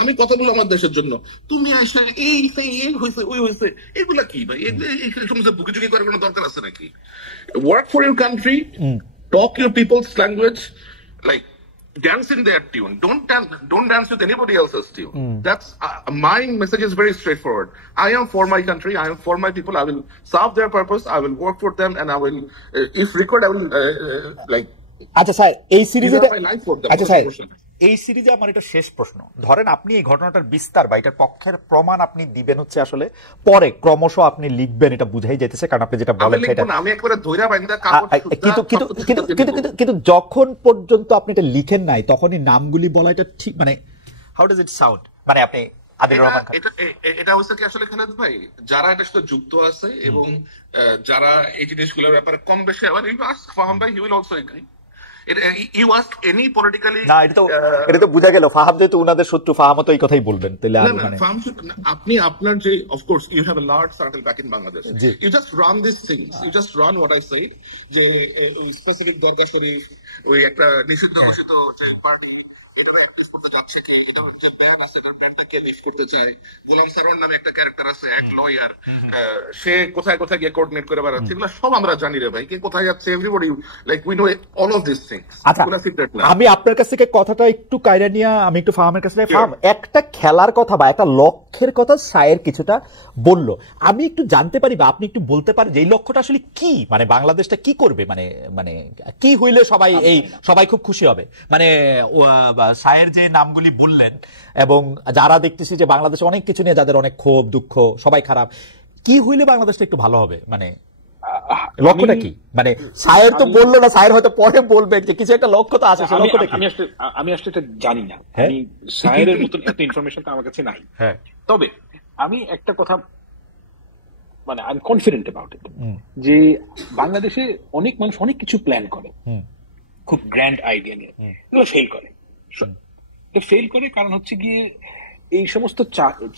আমি কথা বলবো আমার দেশের জন্য। তুমি আসলে এই হয়েছে ওই হয়েছে, এগুলা কি ভাই? এই সমস্ত বুকিচুকি করার কোনো দরকার আছে নাকি? Work for your country, talk your people's language, like dance in their tune. Don't dance with anybody else's tune. That's my message is very straightforward. I am for my country. I am for my people. I will serve their purpose. I will work for them, and I will, if required, I will like. আচ্ছা স্যার, এই সিরিজে এই সিরিজে আমার এটা শেষ প্রশ্ন, ধরেন আপনি এই ঘটনাটার বিস্তার বা এটার পক্ষের প্রমাণ আপনি দিবেন হচ্ছে আসলে পরে, ক্রমশ আপনি লিখবেন, এটা বুঝাই যাইতেছে, কারণ আপনি যেটা বলেন সেটা আমি একবারে ধইরা বাইন্দা কিন্তু যখন পর্যন্ত আপনি এটা লিখেন নাই তখনই নামগুলি বলা এটা ঠিক, মানে হাউ ডাজ ইট সাউন্ড, মানে আপনি আদিলুর রহমান খান, এটা হচ্ছে কি আসলে খালেদ ভাই, যারা এটার সাথে যুক্ত আছে এবং যারা এই জিনিসগুলোর ব্যাপারে কম বেশি, আবার ফাহাম ভাই হি উইল অলসো এগ্রি। এটা তো বোঝা গেল ফাহাম যেহেতু উনাদের শত্রু, ফাহামও তো এই কথাই বলবেন, তাহলে আপনি আপনার যে of course you have a large circle back in Bangladesh, you just run this things, you just run what I say, যে স্পেসিফিক দরকার ওই একটা নিষিদ্ধ ঘোষিত যে পার্টি, এটা সেখানে যে ম্যান আছে তার ম্যানটাকে লিফট করতে চায়, গোলাম সারোয়ার নামে একটা ক্যারেক্টার আছে এক লয়ার, সে কোথায় কোথায় গিয়ে কোঅর্ডিনেট করে বেড়াচ্ছে, এগুলো সব আমরা জানি রে ভাই, কে কোথায় যাচ্ছে, everybody like we know all of this things. আচ্ছা, আমি আপনার কাছ থেকে কথাটা একটু কায়রা নিয়ে আমি একটু ফাহামের কাছে ফাহাম একটা খেলার কথা বা একটা লক্ষ্যের কথা শায়ের কিছুটা বলল, আমি একটু জানতে পারি বা আপনি একটু বলতে পারেন যে এই লক্ষ্যটা আসলে কি, মানে বাংলাদেশটা কি করবে, মানে মানে কি হইলে সবাই খুব খুশি হবে, মানে শায়ের যে নামগুলি বললেন এবং যারা দেখতেছি যে বাংলাদেশে অনেক কিছু নিয়ে যাদের অনেক ক্ষোভ দুঃখ, সবাই খারাপ, কি হইলে বাংলাদেশটা একটু ভালো হবে, মানে লক্ষ্যটা কি? মানে শায়ের তো বললো না, শায়ের হয়তো পরে বলবেন যে কিছু একটা লক্ষ্য তো আছে, সেই লক্ষ্যটা কি? আমি আসলে এটা জানি না, আমি শায়ের মতন এত ইনফরমেশন তো আমার কাছে নাই। তবে আমি একটা কথা, মানে I am confident about it, যে বাংলাদেশে অনেক মানুষ অনেক কিছু প্ল্যান করে খুব গ্র্যান্ড আইডিয়া নিয়ে, এগুলো ফেল করে। ফেল করে কারণ হচ্ছে গিয়ে এই সমস্ত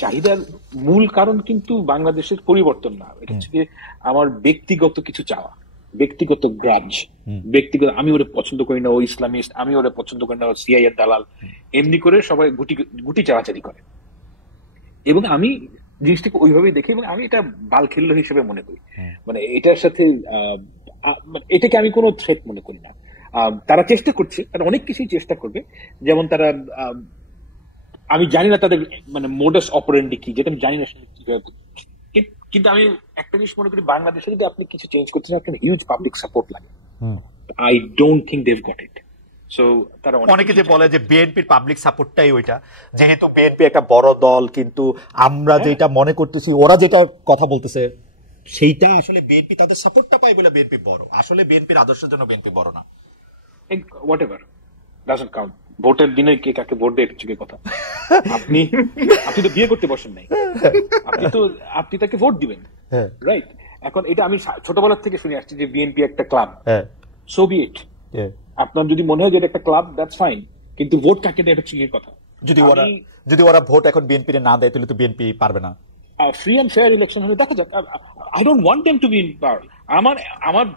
চাহিদার মূল কারণ কিন্তু বাংলাদেশের পরিবর্তন না, এটা হচ্ছে গিয়ে আমার ব্যক্তিগত কিছু চাওয়া, ব্যক্তিগত গ্রাজ, ব্যক্তিগত আমি ওরে পছন্দ করি না, ও ইসলামিস্ট, আমি ওরে পছন্দ করি না, ও সিআইএর দালাল, এমনি করে সবাই গুটি চালাচালি করে। এবং আমি জিনিসটাকে ওইভাবেই দেখি এবং আমি এটা বাল খেললো হিসেবে মনে করি, মানে এটার সাথে এটাকে আমি কোনো থ্রেট মনে করি না। তারা চেষ্টা করছে, তারা অনেক কিছুই চেষ্টা করবে, যেমন তারা আমি জানি না তাদের মানে মোডাস অপারেন্ডি কি, যেটা আমি জানি না কিভাবে, কিন্তু আমি একটা জিনিস মনে করি, বাংলাদেশে যদি আপনি কিছু চেঞ্জ করতে চান আপনার হিউজ পাবলিক সাপোর্ট লাগে। I don't think they've got it. So তারা অনেকে যে বলে যে বিএনপির পাবলিক সাপোর্টটাই ওইটা, যেহেতু বিএনপি একটা বড় দল, কিন্তু আমরা যেটা মনে করতেছি ওরা যেটা কথা বলতেছে সেইটা আসলে বিএনপি তাদের সাপোর্টটা পায় বলে বিএনপি বড়, আসলে বিএনপির আদর্শের জন্য বিএনপি বড় না। Whatever doesn't count. ভোটের দিনে কে কাকে ভোট দেয় এটা কথা। আপনি তো বিয়ে করতে বসেন নাই, আপনি তাকে ভোট দিবেন, রাইট? এখন এটা আমি ছোটবেলার থেকে শুনে আসছি যে বিএনপি একটা ক্লাব, সো বি ইট। আপনার যদি মনে হয় যে এটা একটা ক্লাব, দ্যাটস ফাইন, কিন্তু ভোট কাকে দেয় এটা হচ্ছে কথা। যদি ওরা ভোট এখন বিএনপি না দেয় তাহলে তো বিএনপি পারবে না। ফ্রি এন্ড ফেয়ার ইলেকশন হলে দেখা যাক। I don't want them to be in পাওয়ার। আমার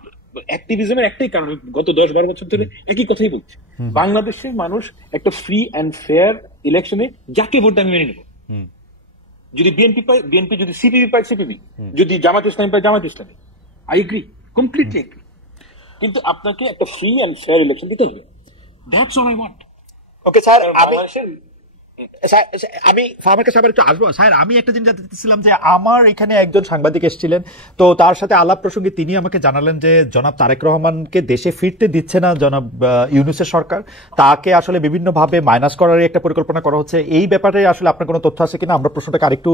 অ্যাক্টিভিজমের একটাই কারণ, গত 10-12 বছর ধরে একই কথাই বলছি, বাংলাদেশের মানুষ একটা ফ্রি এন্ড ফেয়ার ইলেকশনে যাকে ভোট দেয় আমি মেনে নেব। যদি বিএনপি পায় বিএনপি, যদি সিপিবি পায় সিপিবি, যদি জামাত ইসলামী পায় Jamaat Islami, I agree, completely agri. কিন্তু আপনাকে একটা ফ্রি এন্ড ফেয়ার ইলেকশন দিতে হবে, that's all I want. Okay sir, আমি ফার্মের কাছে আবার একটু আসবো। স্যার, আমি একটা জিনিস জানতে চাচ্ছিলাম যে আমার এখানে একজন সাংবাদিক এসেছিলেন, তো তার সাথে আলাপ প্রসঙ্গে তিনি আমাকে জানালেন যে জনাব তারেক রহমানকে দেশে ফিরতে দিচ্ছে না জনাব ইউনূসের সরকার, তাকে আসলে বিভিন্নভাবে মাইনাস করার একটা পরিকল্পনা করা হচ্ছে। এই ব্যাপারে আসলে আপনার কোনো তথ্য আছে কিনা? আমরা প্রশ্নটাকে আরেকটু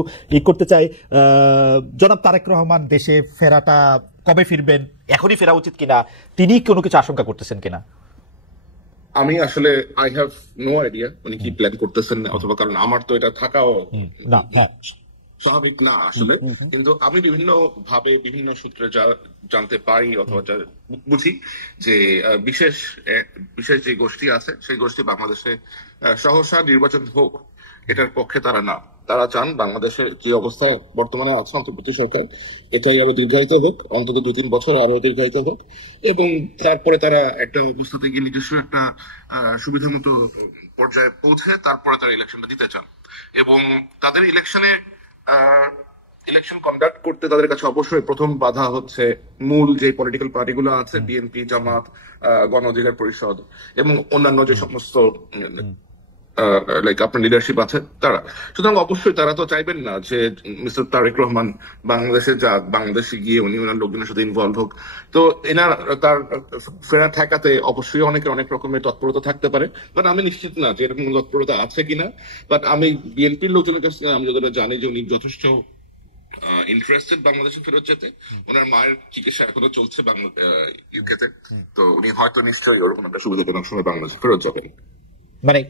করতে চাই। জনাব তারেক রহমান দেশে ফেরাটা কবে ফিরবেন, এখনই ফেরা উচিত কিনা, তিনি কোনো কিছু আশঙ্কা করতেছেন কিনা? আমি আসলে আই হ্যাভ নো আইডিয়া উনি কি প্ল্যান করতেছেন, অথবা কারণ আমার তো এটা থাকাও না স্বাভাবিক না আসলে। কিন্তু আমি বিভিন্ন ভাবে বিভিন্ন সূত্রে যা জানতে পারি অথবা যা বুঝি যে বিশেষ যে গোষ্ঠী আছে সেই গোষ্ঠী বাংলাদেশে সহসা নির্বাচন হোক এটার পক্ষে তারা না। তারা চান বাংলাদেশের যে অবস্থা বর্তমানে আছে অন্তর্বর্তী সরকার, এটাই আরো দীর্ঘায়িত হোক, অন্তত 2-3 বছর আরো দীর্ঘায়িত হোক, এবং তারপরে তারা একটা অবস্থাতে গিয়ে নিজস্ব একটা সুবিধা মতো পর্যায়ে পৌঁছে তারপরে তারা ইলেকশনটা দিতে চান। এবং তাদের ইলেকশন কন্ডাক্ট করতে তাদের কাছে অবশ্যই প্রথম বাধা হচ্ছে মূল যে পলিটিক্যাল পার্টিগুলো আছে, বিএনপি, জামাত, গণ অধিকার পরিষদ এবং অন্যান্য যে সমস্ত লাইক আপনার লিডারশিপ আছে তারা। সুতরাং অবশ্যই তারা তো চাইবেন না যে মিস্টার তারেক রহমান বাংলাদেশে যাক, বাংলাদেশে গিয়ে উনি ওনার লোকজনের সাথে ইনভলভ হোক। তো তার ফেরা ঠেকাতে অবশ্যই অনেকের অনেক রকমের তৎপরতা থাকতে পারে, বাট আমি নিশ্চিত না যে এরকম তৎপরতা আছে কিনা। বাট আমি বিএনপির লোকজনের কাছে আমি যতটা জানি যে উনি যথেষ্ট ইন্টারেস্টেড বাংলাদেশে ফেরত যেতে। ওনার মায়ের চিকিৎসা এখনো চলছে ইউকেতে, তো উনি হয়তো নিশ্চয়ই ওরকম একটা সুবিধাজনক সময় বাংলাদেশে ফেরত যাবেন। মানে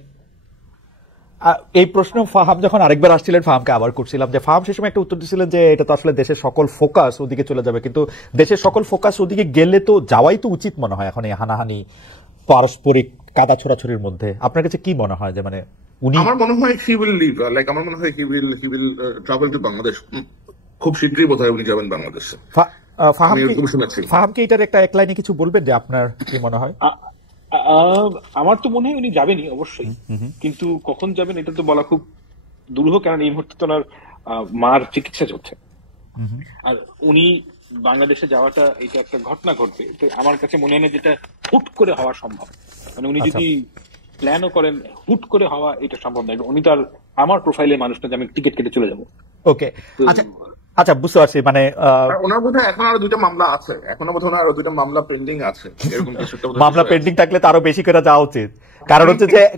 এই প্রশ্ন ফাহাম যখন আরেকবার আসছিলেন ফাহামকে আবার করছিলাম, যে ফাহাম সে সময় একটা উত্তর দিচ্ছিলেন যে এটা তো আসলে দেশের সকল ফোকাস ওদিকে চলে যাবে, কিন্তু দেশের সকল ফোকাস ওদিকে গেলে তো যাওয়াই তো উচিত মনে হয় এখন এই হানাহানি পারস্পরিক কাদা ছোড়াছড়ির মধ্যে। আপনার কাছে কি মনে হয় যে মানে উনি? আমার মনে হয় হি উইল লিভ, লাইক আমার মনে হয় he will travel to Bangladesh. খুব শীঘ্রই বোধহয় উনি যাবেন বাংলাদেশে। ফাহাম কি এটার একটা এক লাইনে কিছু বলবেন যে আপনার কি মনে হয়? আমার তো মনে হয় উনি যাবেনই অবশ্যই, কিন্তু কখন যাবেন এটা তো বলা খুব দুরূহ, কারণ এই মুহূর্তে তো ওনার মার চিকিৎসা চলছে। আর উনি বাংলাদেশে যাওয়াটা এটা একটা ঘটনা ঘটবে, তো আমার কাছে মনে হয় না যেটা হুট করে হওয়া সম্ভব। মানে উনি যদি প্ল্যানও করেন, হুট করে হওয়া এটা সম্ভব নয়। উনি তো আর আমার প্রোফাইলে মানুষ না যে আমি টিকিট কেটে চলে যাবো। ওকে, আচ্ছা আচ্ছা, বুঝতে পারছি। মানে ওনার বোধহয় এখন আরো 2টা মামলা আছে, এখনো বোধহয় আরো 2টা মামলা পেন্ডিং আছে, এরকম কিছু একটা বোধহয় মামলা বিষয় পেন্ডিং থাকলে তো আরো বেশি করে যাওয়া উচিত।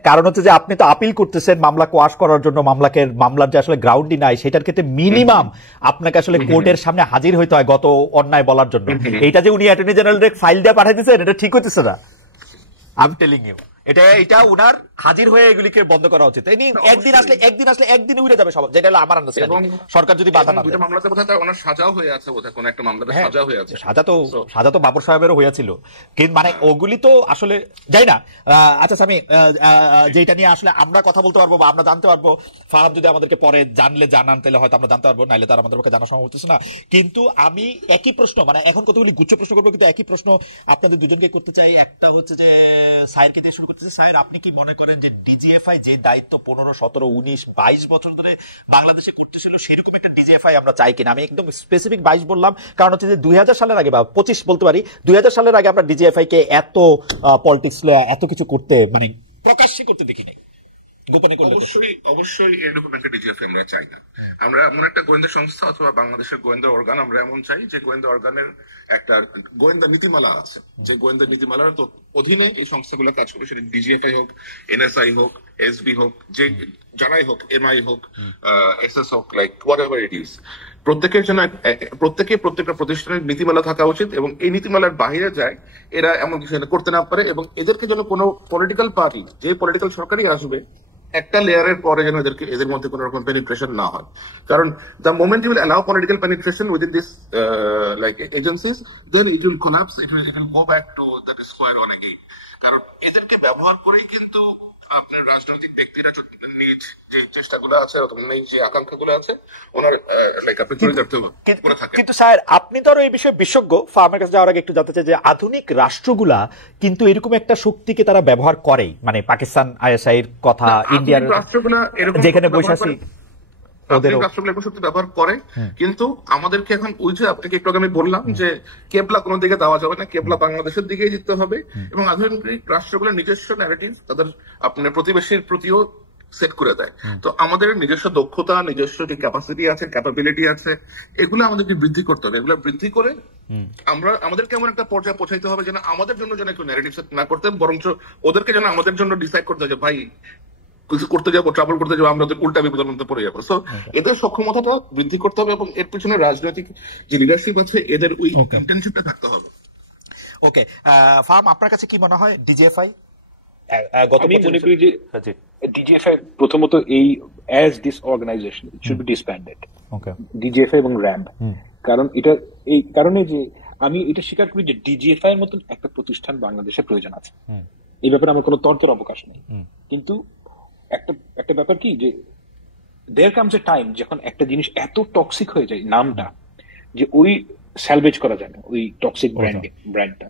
কারণ হচ্ছে যে আপনি তো আপিল করতেছেন মামলা কোয়াশ করার জন্য, মামলার যে আসলে গ্রাউন্ডই নাই সেটার ক্ষেত্রে মিনিমাম আপনাকে আসলে কোর্টের সামনে হাজির হইতে হয় গত অন্যায় বলার জন্য। এইটা যে উনি অ্যাটর্নি জেনারেলের ফাইল দিয়ে পাঠিয়ে দিচ্ছেন, এটা ঠিক হইতেছে না। আই এম টেলিং ইউ, এটা উনার হাজির হয়ে এগুলিকে বন্ধ করা উচিত। একদিন উড়ে যাবে সব, যেটা হলো আমার আন্ডারস্ট্যান্ডিং, সরকার যদি বাধা না দেয়। 2টা মামলাতে বোধহয় ওনার সাজাও হয়ে আছে, বোধহয় কোন একটা মামলাতে সাজা হয়ে আছে। সাজা তো বাবর সাহেবেরও হয়েছিল, কিন্তু মানে ওগুলি তো আসলে যাই না। আচ্ছা স্বামী, যেটা নিয়ে আসলে আমরা কথা বলতে পারবো বা আমরা জানতে পারবো, ফাহাদ যদি আমাদেরকে পরে জানান তাহলে হয়তো আমরা জানতে পারবো, নাইলে তার আমাদের পক্ষে জানা সম্ভব হচ্ছে না। কিন্তু আমি একই প্রশ্ন, মানে এখন কতগুলি গুচ্ছ প্রশ্ন করবো, কিন্তু একই প্রশ্ন আপনাদের দুজনকে করতে চাই। একটা হচ্ছে যে সাইরকে দিয়ে শুরু করতেছি। সাইর, আপনি কি মনে করেন যে ডিজিএফআই যে দায়িত্ব 15, 17, 19, 22 বছর ধরে বাংলাদেশে করতেছিল, সেরকম একটা ডিজিএফআই আমরা চাই কিনা? আমি একদম স্পেসিফিক 22 বললাম, কারণ হচ্ছে যে 2000 সালের আগে বা 25 বলতে পারি, 2000 সালের আগে আমরা ডিজিএফআই কে এত পলিটিক্স এত কিছু করতে, মানে প্রকাশ্যে করতে দেখি নাই, গোপনে করলে। অবশ্যই এরকম একটা ডিজিএফআই আমরা চাই না। আমরা এমন একটা গোয়েন্দা সংস্থা অথবা বাংলাদেশের গোয়েন্দা অর্গান আমরা এমন চাই যে গোয়েন্দা অর্গানের একটা গোয়েন্দা নীতিমালা আছে, যে গোয়েন্দা নীতিমালার অধীনে এই সংস্থাগুলো কাজ করবে। সেটা ডিজিএফআই হোক, এনএসআই হোক, এসবি হোক, যে যারাই হোক, এমআই হোক, এসএস হোক, like what ever it is, প্রত্যেকটা প্রতিষ্ঠানের নীতিমালা থাকা উচিত, এবং এই নীতিমালার বাইরে যায় এরা এমন কিছু করতে না পারে। এবং এদেরকে যেন কোনো পলিটিক্যাল পার্টি, যে পলিটিক্যাল সরকারই আসবে, একটা লেয়ারের পরে যেন এদের মধ্যে কোনো রকম পেনিট্রেশন না হয়। কারণ the moment you will allow political penetration within this like agencies, then it will collapse, it will go back to that square one again. কারণ এদেরকে ব্যবহার করেই কিন্তু আপনার রাজনৈতিক ব্যক্তিরা নিজ যে চেষ্টাগুলো আছে, নিজ যে আকাঙ্ক্ষাগুলো আছে, ওনার লাইক আপনি চরিতার্থ করে থাকেন। কিন্তু স্যার, আপনি তো আরো এই বিষয়ে বিশেষজ্ঞ। ফার্মের কাছে যাওয়ার আগে একটু জানতে চাই যে আধুনিক রাষ্ট্রগুলা কিন্তু এরকম একটা শক্তিকে তারা ব্যবহার করে, মানে পাকিস্তান আইএসআই এর কথা, ইন্ডিয়ার রাষ্ট্রগুলা যেখানে বৈশাখী রাষ্ট্রগুলো শক্তি ব্যবহার করে, কিন্তু আমাদেরকে এখন ওই যে আপনাকে একটু আগে আমি বললাম যে কেবলা কোনো দিকে দেওয়া যাবে না, কেবলা বাংলাদেশের দিকেই দিতে হবে। এবং আধুনিক রাষ্ট্রগুলোর নিজস্ব ন্যারেটিভ তাদের আপনার প্রতিবেশীর প্রতিও সেট করে দেয়। তো আমাদের নিজস্ব দক্ষতা, নিজস্ব যে ক্যাপাসিটি আছে, ক্যাপাবিলিটি আছে, এগুলো আমাদেরকে বৃদ্ধি করতে হবে। এগুলো বৃদ্ধি করে আমাদেরকে এমন একটা পর্যায়ে পৌঁছাইতে হবে যেন আমাদের জন্য যেন একটু ন্যারেটিভ সেট না করতে, বরঞ্চ ওদেরকে যেন আমাদের জন্য ডিসাইড করতে হবে যে ভাই কিছু করতে যাবো, ট্রাভেল করতে যাবো, আমরা উল্টা বিপদের মধ্যে পড়ে যাবো। সো এদের সক্ষমতাটা বৃদ্ধি করতে হবে, এবং এর পিছনে রাজনৈতিক যে লিডারশিপ আছে এদের ওই ইন্টেনশনটা থাকতে হবে। ওকে, ফার্ম, আপনার কাছে কি মনে হয় ডিজিএফআই? আমি মনে করি যে ডিজিএফআই প্রথমত এই as this organisation should be disbanded, DGFI এবং র্যাম্প। কারণ এটা এই কারণে যে আমি এটা স্বীকার করি যে ডিজিএফআই এর মতন একটা প্রতিষ্ঠান বাংলাদেশে প্রয়োজন আছে, এই ব্যাপারে আমার কোনো তর্কের অবকাশ নেই। কিন্তু একটা ব্যাপার কি যে দেয়ার কামস এ টাইম যখন একটা জিনিস এত টক্সিক হয়ে যায় নামটা, যে ওই স্যালভেজ করা যায় না ওই টক্সিক ব্র্যান্ডটা।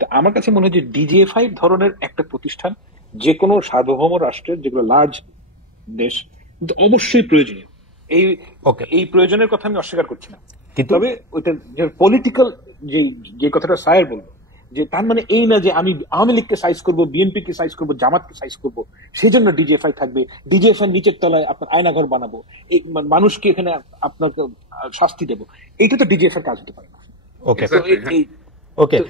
তো আমার কাছে মনে হয় যে ডিজিএফআই ধরনের একটা প্রতিষ্ঠান যে কোনো সার্বভৌম রাষ্ট্রের, যেগুলো লার্জ দেশ, কিন্তু অবশ্যই প্রয়োজনীয়। এই প্রয়োজনের কথা আমি অস্বীকার করছি না, তবে ওইটা পলিটিক্যাল যে কথাটা সায়ের বলবো, যে তার মানে এই না যে আমি আওয়ামী লীগকে সাইজ করবো, বিএনপি কে সাইজ করবো, জামাতকে সাইজ করবো, সেই জন্য ডিজিএফআই থাকবে, ডিজিএফআই নিচের তলায় আপনার আয়নাঘর বানাবো, এই মানুষকে এখানে আপনাকে শাস্তি দেবো, এইটা তো ডিজিএফআই কাজ হতে পারে না।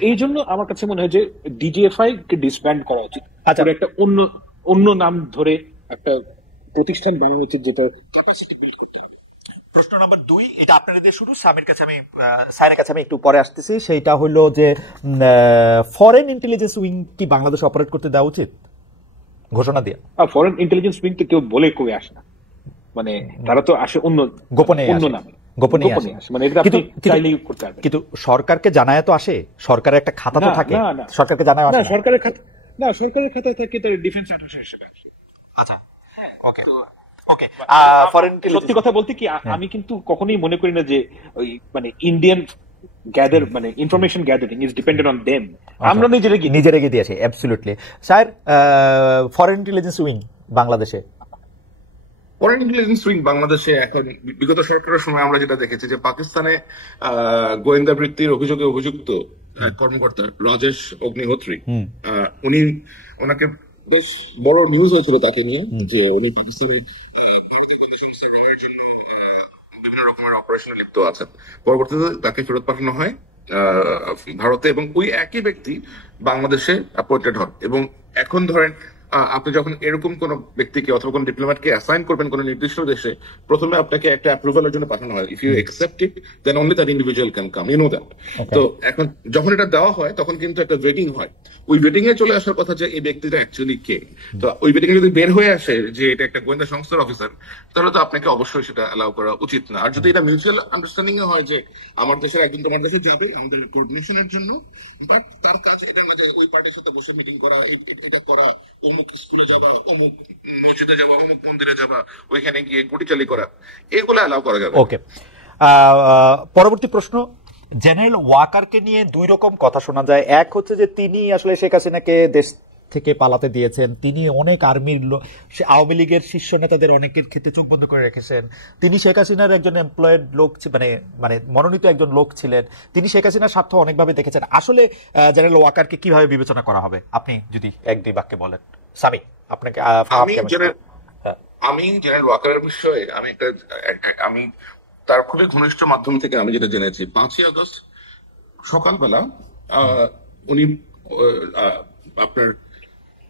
এই জন্য আমার কাছে মনে হয় যে ডিজিএফআই কে ডিসব্যান্ড করা উচিত, একটা অন্য নাম ধরে একটা প্রতিষ্ঠান বানানো উচিত, যেটা ক্যাপাসিটি বিল্ড করতে হবে। প্রশ্ন নম্বর 2, এটা আপনাদের দিয়ে শুরু, সাইরের কাছে আমি একটু পরে আসতেছি। সেইটা হলো যে ফরেন ইন্টেলিজেন্স উইং কি বাংলাদেশে অপারেট করতে দেওয়া উচিত ঘোষণা দিয়ে? ফরেন ইন্টেলিজেন্স উইং তো কেউ বলে কই আসে না, মানে তারা তো আসে গোপনে নামে, মানে এটা আপনি চাইলেই করতে পারবেন। কিন্তু সরকারকে জানায় তো আসে, সরকারের একটা খাতা তো থাকে, সরকারকে জানায় আসে না? সরকারের খাতা থাকে তার ডিফেন্স অ্যাটাশে হিসেবে আসে। আচ্ছা, ওকে। সত্যি কথা বলতে কি, আমি কিন্তু কখনোই মনে করি না যে ওই মানে ইন্ডিয়ান গ্যাদার মানে information gathering is dependent on them. আমরা নিজের এগিয়ে দিয়েছি। Absolutely sir. Foreign intelligence wing বাংলাদেশে, ফরেন ইন্টেলিজেন্স উইং বাংলাদেশে এখন বিগত সরকারের সময় আমরা যেটা দেখেছি যে পাকিস্তানে গোয়েন্দা বৃত্তির অভিযোগে অভিযুক্ত কর্মকর্তা রাজেশ অগ্নিহোত্রী, ওনাকে বেশ বড় নিউজ হয়েছিল তাকে নিয়ে যে উনি পাকিস্তানে ভারতীয় গোয়েন্দা সংস্থা রয়ের জন্য বিভিন্ন রকমের অপারেশনে লিপ্ত আছেন। পরবর্তীতে তাকে ফেরত পাঠানো হয় ভারতে, এবং ওই একই ব্যক্তি বাংলাদেশে অ্যাপয়েন্টেড হন। এবং এখন ধরেন আপনি যখন এরকম কোন ব্যক্তিকে অথবা কোন ডিপ্লোম্যাটকে অ্যাসাইন করবেন কোন নির্দিষ্ট দেশে, প্রথমে আপনাকে একটা অ্যাপ্রুভালের জন্য পাঠানো হয়। If you accept it then only that individual can come, you know that. তো এখন যখন এটা দেওয়া হয় তখন কিন্তু একটা ওয়েটিং হয়। ওই ওয়েটিং এ চলে আসার কথা যে এই ব্যক্তিটা অ্যাকচুয়ালি কে। তো ওই ওয়েটিং এ যদি বের হয়ে আসে যে এটা একটা গোয়েন্দা সংস্থার অফিসার, তাহলে তো আপনাকে অবশ্যই সেটা অ্যালাউ করা উচিত না। আর যদি এটা মিউচুয়াল আন্ডারস্ট্যান্ডিং এ হয় যে আমার দেশের একজন তোমার দেশে যাবে আমাদের কোঅর্ডিনেশনের জন্য, বাট তার কাজ এটা না যে ওই পার্টির সাথে বসে মিটিং করা, এটা করা, অমুক স্কুলে যাবা, অমুক মসজিদে যাবা, অমুক মন্দিরে যাবা, ওইখানে গিয়ে গুটিচালি করা, এগুলো অ্যালাউ করা যাবে। ওকে, পরবর্তী প্রশ্ন। জেনারেল ওয়াকারকে নিয়ে দুই রকম কথা শোনা যায়। এক হচ্ছে যে তিনি আসলে শেখ হাসিনাকে দেশ থেকে পালাতে দিয়েছেন, তিনি অনেক আর্মির আওয়ামী লীগের শীর্ষ নেতাদের অনেকের ক্ষেত্রে চোখ বন্ধ করে রেখেছেন, তিনি শেখ হাসিনার একজন এমপ্লয়েড লোক, মানে মনোনীত একজন লোক ছিলেন, তিনি শেখ হাসিনার স্বার্থ অনেকভাবে দেখেছেন। আসলে জেনারেল ওয়াকারকে কিভাবে বিবেচনা করা হবে, আপনি যদি এক দুই বাক্যে বলেন। সামি, আপনাকে। আমি জেনারেল ওয়াকারের বিষয়ে আমি তার খুবই ঘনিষ্ঠ মাধ্যম থেকে আমি যেটা জেনেছি, 5ই আগস্ট সকালবেলা উনি আপনার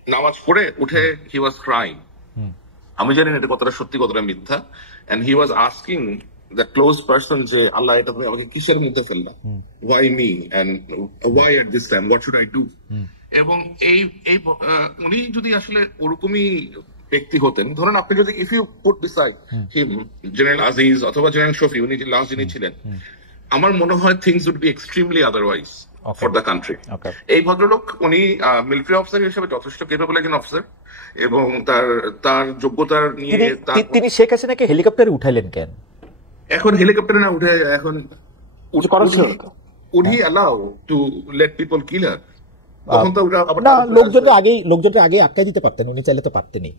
নামাজ পড়ে উঠে হি ওয়াজ ক্রাইং। আমি জানি না এটা কতটা সত্যি কতটা মিথ্যা। And he was asking the close person যে আল্লাহ এটা তুমি আমাকে কিসের মধ্যে ফেললা, why me and why at this time, what should I do. এবং এই উনি যদি আসলে ওরকমই ব্যক্তি হতেন, ধরেন আপনি যদি if you put decide him, general Aziz অথবা জেনারেল শফি, উনি যে লাস্ট যিনি ছিলেন, আমার মনে হয় things would be extremely otherwise for the country. এই ভদ্রলোক উনি মিলিটারি অফিসার হিসেবে যথেষ্ট কেপেবল একজন অফিসার, এবং তার যোগ্যতার নিয়ে তিনি শেখ হাসিনাকে হেলিকপ্টারে উঠাইলেন কেন? এখন হেলিকপ্টারে না উঠে এখন would he allow to let people kill her? না, লোকজনের আগে আটকাই দিতে পারতেন, উনি চাইলে তো পারতেনই।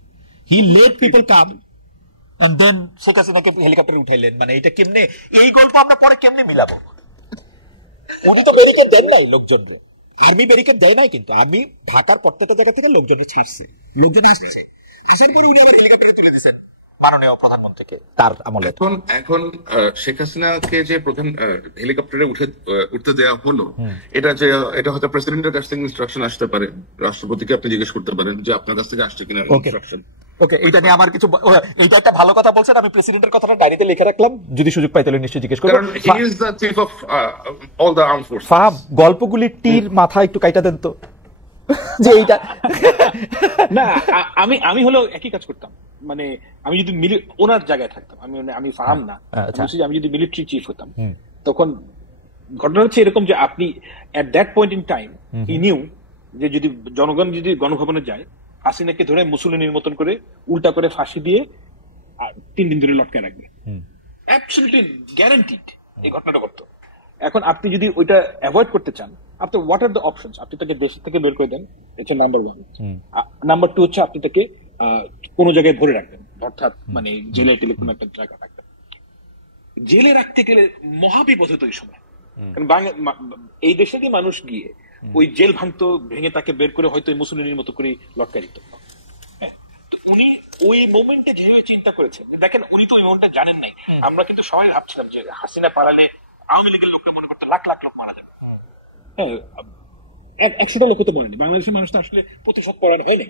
He let people come and then Sheikh হাসিনাকে হেলিকপ্টারে উঠাইলেন, মানে এটা কেমনে, এই গল্প আমরা পরে কেমনে মিলাবো? উনি তো ব্যারিকেড দেন নাই লোকজনকে, আর্মি ব্যারিকেড দেয় নাই, কিন্তু আর্মি ঢাকার প্রত্যেকটা জায়গা থেকে লোকজনকে ছাড়ছে, লোকজন আসছে, আসার পরে উনি আবার হেলিকপ্টারে তুলে দিচ্ছেন মাননীয় প্রধানমন্ত্রীকে তার আমলে। এখন শেখ হাসিনাকে যে প্রধান হেলিকপ্টারে উঠতে দেওয়া হলো, এটা হয়তো প্রেসিডেন্টের কাছ থেকে ইনস্ট্রাকশন আসতে পারে, রাষ্ট্রপতিকে আপনি জিজ্ঞেস করতে পারেন যে আপনার কাছ থেকে আসছে কিনা ইনস্ট্রাকশন। ওকে, এটা নিয়ে আমার কিছু, এটা একটা ভালো কথা বলছেন, আমি প্রেসিডেন্টের কথাটা ডায়েরিতে লিখে রাখলাম, যদি সুযোগ পাই তাহলে নিশ্চয়ই জিজ্ঞেস করব। He is the chief of all the armed forces. Faham, গল্পগুলি টির মাথা একটু কাইটা দেন তো, যে এইটা না, আমি হলো একই কাজ করতাম। মানে আমি যদি ওনার জায়গায় থাকতাম, আমি ফাহাম না, আমি যদি মিলিটারি চিফ হতাম, তখন ঘটনা হচ্ছে এরকম যে আপনি at that point in time he knew যে যদি জনগণ যদি গণভবনে যায়, হাসিনাকে ধরে মুসলিনের মতন করে উল্টা করে ফাঁসি দিয়ে 3 দিন ধরে লটকে রাখবে, অ্যাবসলিউটলি গ্যারান্টিড এই ঘটনাটা করতো। এখন আপনি যদি ওইটা অ্যাভয়েড করতে চান, আপনি হোয়াট আর দ্য অপশনস? আপনি তাকে দেশ থেকে বের করে দেন, এটা নাম্বার 1। নাম্বার 2 হচ্ছে আপনি তাকে কোন জায়গায় ধরে রাখবেন, অর্থাৎ মানে জেলে টেলে কোনো একটা জায়গা রাখবেন। জেলে রাখতে গেলে মহাবিপদ হতো এই সময়, কারণ এই দেশেরই মানুষ গিয়ে ওই জেল ভাঙতো, ভেঙে তাকে বের করে হয়তো মুসলিনের মতো করে লটকাই দিত। উনি ওই মোমেন্টে যেভাবে চিন্তা করেছেন, দেখেন উনি তো ওই মোমেন্টটা জানেন নাই। আমরা কিন্তু সবাই ভাবছিলাম যে হাসিনা পালালে আওয়ামী লীগের লোকটা মনে করতে লাখ লাখ লোক মারা যাবে। হ্যাঁ, 100টা লোক তো মরেনি, বাংলাদেশের মানুষ তো আসলে প্রতিশোধ পরায়ণ হয় না,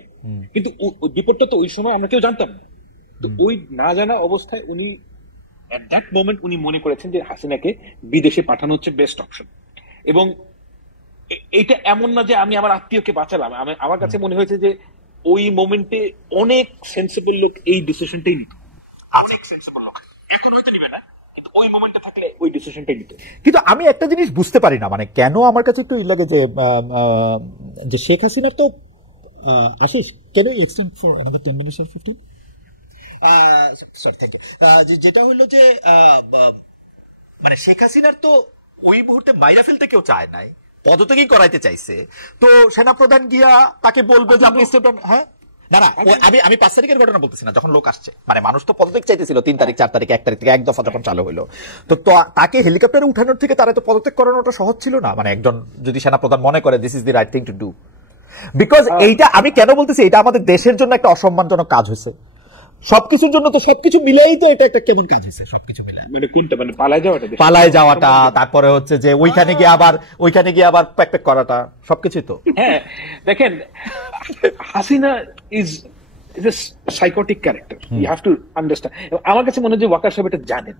কিন্তু বিপদটা তো ওই সময় আমরা কেউ জানতাম না। তো ওই না জানা অবস্থায় উনি এট দ্যাট মোমেন্ট উনি মনে করেছেন যে হাসিনাকে বিদেশে পাঠানো হচ্ছে বেস্ট অপশন। এবং এইটা এমন না যে আমি আমার আত্মীয়কে বাঁচালাম, আমার কাছে মনে হয়েছে যে ওই মোমেন্টে অনেক সেন্সিবল লোক এই ডিসিশনটাই নিত, অনেক সেন্সিবল লোক। এখন হয়তো নিবে না, কিন্তু ওই মোমেন্টে থাকলে ওই ডিসিশনটাই নিত। কিন্তু আমি একটা জিনিস বুঝতে পারি না, মানে কেন আমার কাছে একটু লাগে যে শেখ হাসিনার তো Ashish, can you extend for another 10 minutes or 15? Sir thank you. যেটা হলো যে মানে শেখ হাসিনার তো ওই মুহূর্তে মাইরা ফেলতে কেউ চায় নাই, পদত্যাগই করাইতে চাইছে, তো সেনাপ্রধান গিয়া তাকে বলবে যে আপনি স্টেপ ডাউন। হ্যাঁ না না, আমি 5 তারিখের ঘটনা বলতেছি না, যখন লোক আসছে, মানে মানুষ তো পদত্যাগ চাইতেছিল 3 তারিখ 4 তারিখ 1 তারিখ থেকে এক দফা যখন চালু হলো, তো তাকে হেলিকপ্টারে উঠানোর থেকে তারা তো পদত্যাগ করানোটা সহজ ছিল না, মানে একজন যদি সেনাপ্রধান মনে করে this is the right thing to do. Because এইটা আমি কেন বলতেছি, এটা আমাদের দেশের জন্য একটা অসম্মানজনক কাজ হয়েছে, সবকিছুর জন্য তো সবকিছু মিলেই তো এটা একটা কেমন কাজ হয়েছে, সবকিছু মিলে মানে কোনটা, মানে পালায় যাওয়াটা, তারপরে হচ্ছে যে ওইখানে গিয়ে আবার প্যাক করাটা, সবকিছুই তো। হ্যাঁ দেখেন, Hasina is a psychotic character, you have to understand. আমার কাছে মনে হয় যে ওয়াকার সাহেব এটা জানেন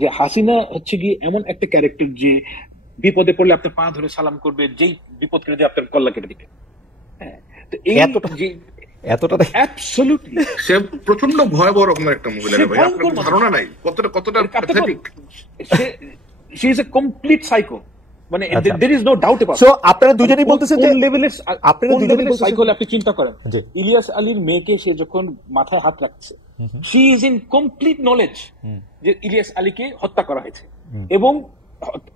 যে হাসিনা হচ্ছে গিয়ে এমন একটা ক্যারেক্টার যে বিপদে পড়লে আপনার পা ধরে সালাম করবে, যেই বিপদ করে যে আপনার কল্লা কেটে দিবে। হ্যাঁ, তো এই এতটা অ্যাবসলিউটলি সে প্রচন্ড ভয়াবহ রকমের একটা মহিলা, ভাই আপনার ধারণা নাই কতটা pathetic. She is a complete psycho, মানে there is no doubt about it. So আপনারা দুজনেই বলতেছেন যে আপনি চিন্তা করেন ইলিয়াস আলীর মেয়েকে সে যখন মাথায় হাত রাখছে, she is in complete knowledge যে ইলিয়াস আলীকে হত্যা করা হয়েছে, এবং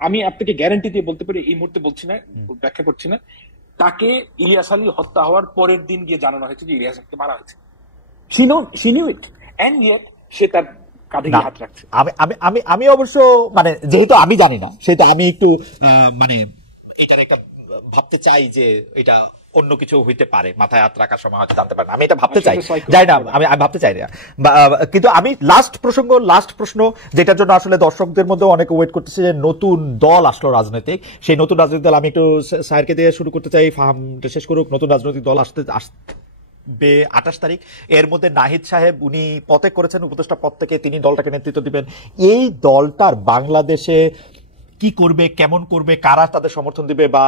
আমি আপনাকে গ্যারান্টি দিয়ে বলতে পারি, এই মুহূর্তে বলছি না, ব্যাখ্যা করছি না, তাকে ইলিয়াস আলী হত্যা হওয়ার পরের দিন গিয়ে জানানো হয়েছে যে ইলিয়াস আলীকে মারা হয়েছে। she knew it and yet সে তার কাঁধে হাত রাখছে। আমি অবশ্য মানে যেহেতু আমি জানি না, সেটা আমি একটু মানে এটার একটা ভাবতে চাই যে এটা অন্য কিছু হইতে পারে, মাথায় হাত রাখার সময় হয়তো জানতে পারেন, আমি এটা ভাবতে চাই, যাই না, আমি ভাবতে চাই না। কিন্তু আমি লাস্ট প্রশ্ন যেটার জন্য আসলে দর্শকদের মধ্যে অনেক ওয়েট করতেছে, যে নতুন দল আসলো রাজনৈতিক, সেই নতুন রাজনৈতিক দল, আমি একটু স্যারকে দিয়ে শুরু করতে চাই, ফাহামটা শেষ করুক। নতুন রাজনৈতিক দল আসবে 28 তারিখ, এর মধ্যে নাহিদ সাহেব উনি পদত্যাগ করেছেন উপদেষ্টা পদ থেকে, তিনি দলটাকে নেতৃত্ব দিবেন। এই দলটার বাংলাদেশে কি করবে, কেমন করবে, কারা তাদের সমর্থন দিবে, বা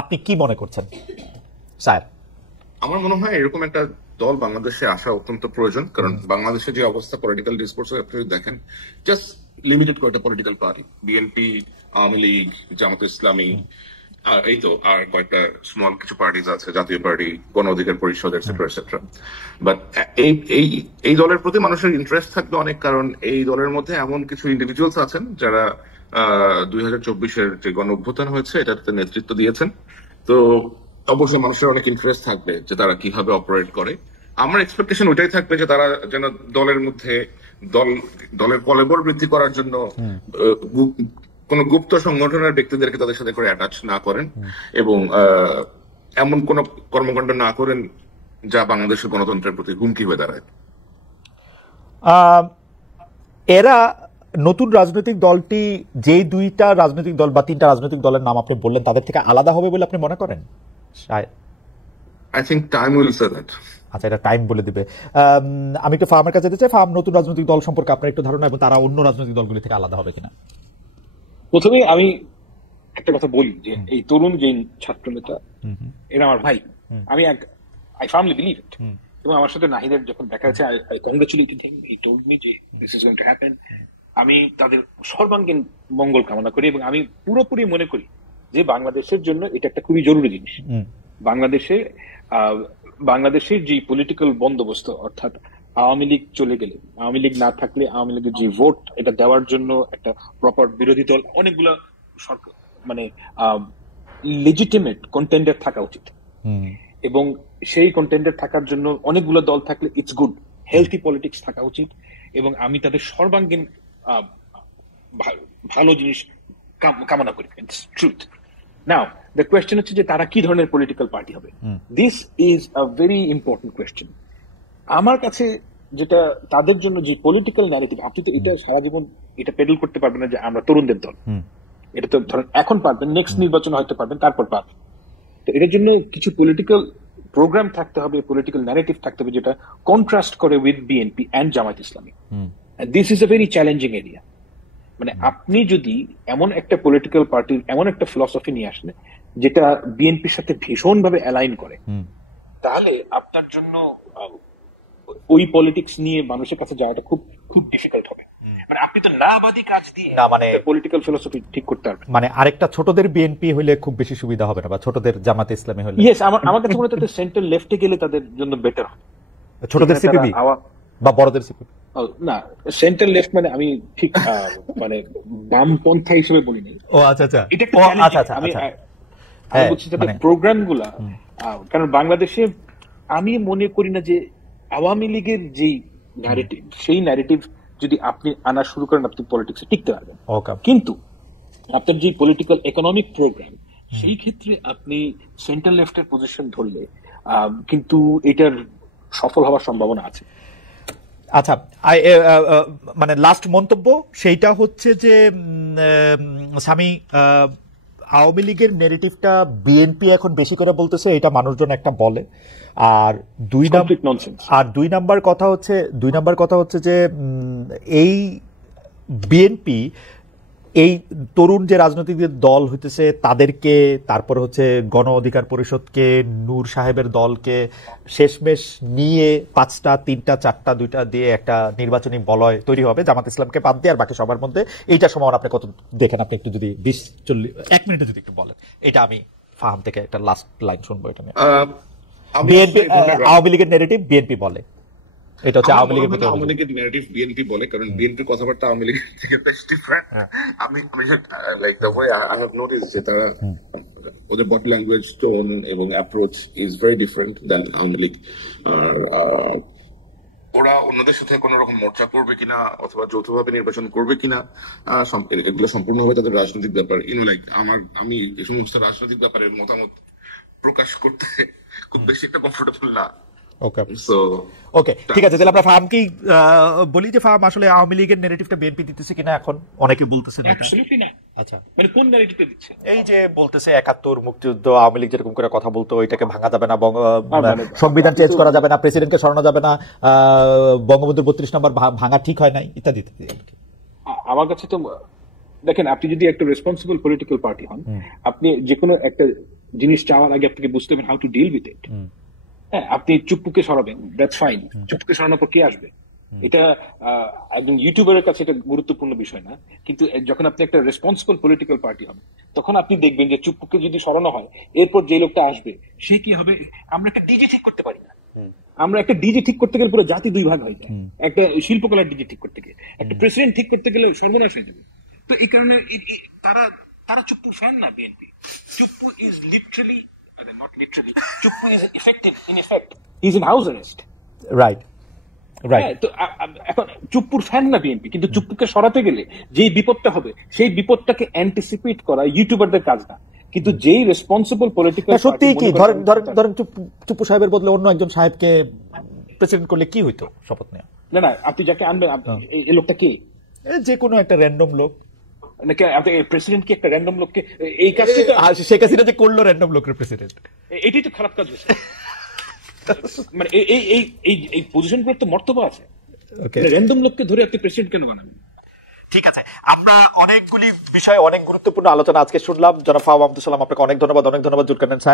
আপনি কি মনে করছেন স্যার? আমার মনে হয় এরকম একটা দল বাংলাদেশে আসা অত্যন্ত প্রয়োজন, কারণ বাংলাদেশে যে অবস্থা পলিটিক্যাল ডিসকোর্স আপনি দেখেন, জাস্ট লিমিটেড কয়েকটা political party, BNP, Awami League, Jamaat Islami, আর এই তো আর কয়েকটা স্মল কিছু পার্টিজ আছে, জাতীয় পার্টি, গণ অধিকার পরিষদ, এটসেট্রা এটসেট্রা। বাট এই দলের প্রতি মানুষের ইন্টারেস্ট থাকবে অনেক, কারণ এই দলের মধ্যে এমন কিছু ইন্ডিভিজুয়ালস আছেন যারা 2024-এর যে গণ অভ্যুত্থান হয়েছে এটাতে নেতৃত্ব দিয়েছেন। তো অবশ্যই মানুষের অনেক ইন্টারেস্ট থাকবে যে তারা কিভাবে অপারেট করে। আমার এক্সপেকটেশন ওইটাই থাকবে যে তারা যেন দলের মধ্যে দলের কলেবর বৃদ্ধি করার জন্য কোন গুপ্ত সংগঠনের ব্যক্তিদেরকে তাদের সাথে করে অ্যাটাচ না করেন, এবং এমন কোন কর্মকাণ্ড না করেন যা বাংলাদেশের গণতন্ত্রের প্রতি হুমকি হয়ে দাঁড়ায়। এরা নতুন রাজনৈতিক দলটি যে 2টা রাজনৈতিক দল বা 3টা রাজনৈতিক দলের নাম আপনি বললেন, তাদের থেকে আলাদা হবে বলে আপনি মনে করেন? I think time will say that. আচ্ছা, এটা টাইম বলে দিবে। আমি একটু ফার্মের কাছে যেতে চাই। ফার্ম, নতুন রাজনৈতিক দল সম্পর্কে আপনার একটু ধারণা, এবং তারা অন্য রাজনৈতিক দলগুলি থেকে আলাদা হবে কিনা? প্রথমে আমি একটা কথা বলি যে এই তরুণ যে ছাত্র নেতা, এরা আমার ভাই, আমি আই ফার্মলি বিলিভ ইট, এবং আমার সাথে নাহিদের যখন দেখা হয়েছে, I congratulated him, he told me যে this is going to happen. আমি তাদের সর্বাঙ্গীন মঙ্গল কামনা করি, এবং আমি পুরোপুরি মনে করি যে বাংলাদেশের জন্য এটা একটা খুবই জরুরি জিনিস। বাংলাদেশের যে পলিটিক্যাল বন্দোবস্ত, অর্থাৎ আওয়ামী লীগ চলে গেলে, আওয়ামী লীগ না থাকলে আওয়ামী লীগের যে ভোট, এটা দেওয়ার জন্য একটা প্রপার বিরোধী দল, অনেকগুলো সরকার মানে লেজিটিমেট কন্টেন্ডার থাকা উচিত, এবং সেই কন্টেন্ডার থাকার জন্য অনেকগুলো দল থাকলে ইটস গুড, হেলথি পলিটিক্স থাকা উচিত, এবং আমি তাদের সর্বাঙ্গীন ভালো জিনিস কামনা করি। It's truth. Now the question হচ্ছে যে তারা কি ধরনের পলিটিক্যাল পার্টি হবে। This is a very important question. আমার কাছে যেটা তাদের জন্য যে পলিটিক্যাল ন্যারেটিভ, আপনি তো এটা সারা জীবন এটা পেডেল করতে পারবেন না যে আমরা তরুণদের দল, এটা তো ধরেন এখন পারবেন, নেক্সট নির্বাচন হয়তো পারবেন, তারপর পারবেন। তো এটার জন্য কিছু পলিটিক্যাল প্রোগ্রাম থাকতে হবে, পলিটিক্যাল ন্যারেটিভ থাকতে হবে যেটা কন্ট্রাস্ট করে with BNP and Jamaat Islami. This is a very challenging area. মানে আপনি যদি এমন একটা পলিটিক্যাল পার্টির এমন একটা ফিলসফি নিয়ে আসেন যেটা বিএনপির সাথে ভীষণভাবে অ্যালাইন করে, তাহলে আপনার জন্য ওই পলিটিক্স নিয়ে মানুষের কাছে যাওয়াটা খুব খুব ডিফিকাল্ট হবে। মানে আপনি তো নাবাদী কাজ দিয়ে না মানে পলিটিক্যাল ফিলসফি ঠিক করতে পারবেন। মানে আরেকটা ছোটদের বিএনপি হইলে খুব বেশি সুবিধা হবে না, বা ছোটদের জামাত ইসলামী হইলে? ইয়েস, আমার কাছে মনে হয় সেন্টার লেফটে গেলে তাদের জন্য বেটার হবে। ছোটদের সিপিবি, বা বড়দের সিপিপি? না, সেন্ট্রাল লেফট মানে আমি ঠিক মানে বামপন্থা হিসেবে বলিনি। ও আচ্ছা আচ্ছা, এটা একটা ও challenge। আচ্ছা আচ্ছা আমি আচ্ছা, আমি বলছি যে প্রোগ্রাম গুলা, কারণ বাংলাদেশে আমি মনে করি না যে আওয়ামী লীগের যে ন্যারেটিভ, সেই ন্যারেটিভ যদি আপনি আনা শুরু করেন আপনি পলিটিক্সে টিকতে পারবেন। ওকে, কিন্তু আপনার যে পলিটিক্যাল ইকোনমিক প্রোগ্রাম, সেই ক্ষেত্রে আপনি সেন্ট্রাল লেফটের পজিশন ধরলে কিন্তু এটার সফল হওয়ার সম্ভাবনা আছে। আচ্ছা, মানে লাস্ট মন্তব্য সেইটা হচ্ছে যে স্বামী, আওয়ামী লীগের নেগেটিভটা বিএনপি এখন বেশি করে বলতেছে, এটা মানুষজন একটা বলে। আর দুই নাম্বার কথা হচ্ছে যে এই বিএনপি এই তরুণ যে রাজনৈতিক দল হইতেছে তাদেরকে, তারপর হচ্ছে গণ অধিকার পরিষদকে, নূর সাহেবের দলকে শেষমেশ নিয়ে 5টা 3টা 4টা 2টা দিয়ে একটা নির্বাচনী বলয় তৈরি হবে জামাত ইসলামকে বাদ দিয়ে আর বাকি সবার মধ্যে। এইটা সম্ভাবনা আপনি কত দেখেন? আপনি একটু যদি 20-40 মিনিটে যদি একটু বলেন। এটা আমি ফাহাম থেকে একটা লাস্ট লাইন শুনবো এটা নিয়ে। বিএনপি, আওয়ামী লীগের নেগেটিভ বিএনপি বলে, এটা হচ্ছে আওয়ামী লীগের ভিতরে আওয়ামী লীগের ন্যারেটিভ বিএনপি বলে, কারণ বিএনপির কথাবার্তা আওয়ামী লীগের থেকে বেশ ডিফারেন্ট। আমি like the way I have notice যে তারা ওদের বডি ল্যাঙ্গুয়েজ, টোন এবং approach is very different than Awami League. আর ওরা অন্যদের সাথে কোন রকম মোর্চা করবে কিনা অথবা যৌথভাবে নির্বাচন করবে কিনা, এগুলো সম্পূর্ণভাবে তাদের রাজনৈতিক ব্যাপার। লাইক আমি এই সমস্ত রাজনৈতিক ব্যাপারের মতামত প্রকাশ করতে খুব বেশি একটা কমফোর্টেবল না। ওকে, ঠিক আছে, তাহলে আমরা ফাহামকেই বলি যে ফাহাম, আসলে আওয়ামী লীগের নেগেটিভটা বিএনপি দিতেছে কিনা এখন অনেকে বলতেছে না। অ্যাবসলিউটলি না। আচ্ছা, মানে কোন ন্যারেটিভটা দিচ্ছে? এই যে বলতেছে 71 মুক্তিযুদ্ধ, আওয়ামী লীগ যেরকম করে কথা বলতো ওইটাকে ভাঙা যাবে না, সংবিধান চেঞ্জ করা যাবে না, প্রেসিডেন্টকে সরানো যাবে না, বঙ্গবন্ধুর 32 নম্বর ভাঙা ঠিক হয় নাই, ইত্যাদি ইত্যাদি। আমার কাছে তো দেখেন, আপনি যদি একটা রেসপন্সিবল পলিটিক্যাল পার্টি হন, আপনি যে কোনো একটা জিনিস চাওয়ার আগে আপনাকে বুঝতে হবে how to deal with it. হ্যাঁ, আপনি চুপ্পুকে সরাবেন, দ্যাটস ফাইন। চুপ্পুকে সরানোর পর কে আসবে? এটা একজন ইউটিউবারের কাছে এটা গুরুত্বপূর্ণ বিষয় না। কিন্তু যখন আপনি একটা রেসপন্সিবল পলিটিক্যাল পার্টি হবে, তখন আপনি দেখবেন যে চুপ্পুকে যদি সরানো হয়, এরপর যে লোকটা আসবে সে কি হবে। আমরা একটা ডিজি ঠিক করতে পারি না। আমরা একটা ডিজি ঠিক করতে গেলে পুরো জাতি দুই ভাগ হয়ে যায়। একটা শিল্পকলার ডিজি ঠিক করতে গেলে, একটা প্রেসিডেন্ট ঠিক করতে গেলে সর্বনাশ হয়ে যাবে। তো এই কারণে তারা চুপ্পু ফ্যান না BNP. Chuppu is literally, not literally, Chuppu is effective, in effect. He's in house arrest. Right. তো এখন চুপ্পুর ফ্যান না বিএনপি, কিন্তু চুপ্পুকে সরাতে গেলে যেই বিপদটা হবে সেই বিপদটাকে অ্যান্টিসিপেট করা ইউটিউবারদের কাজ না। কিন্তু যেই রেসপন্সিবল পলিটিক্যাল, সত্যি কি ধরেন চুপ্পু সাহেবের বদলে অন্য একজন সাহেবকে প্রেসিডেন্ট করলে কি হইতো শপথ নেওয়া? না, আপনি যাকে আনবেন এই লোকটা কে? যে কোনো একটা র্যান্ডম লোক। প্রেসিডেন্ট কি একটা র্যান্ডম লোককে? এই কাজটা শেখ হাসিনা যে করলো র্যান্ডম লোকের প্রেসিডেন্ট, এটাই তো খারাপ কাজ হয়েছে। মানে এই পজিশন গুলোর তো মর্তবা আছে। র্যান্ডম লোককে ধরে আপনি প্রেসিডেন্ট কেন বানাবেন? ঠিক আছে, আমরা অনেকগুলি বিষয়ে অনেক গুরুত্বপূর্ণ আলোচনা আজকে শুনলাম। জনাব ফাহাম আব্দুল সালাম, আপনাকে অনেক ধন্যবাদ জুলকারনাইন সাহেব।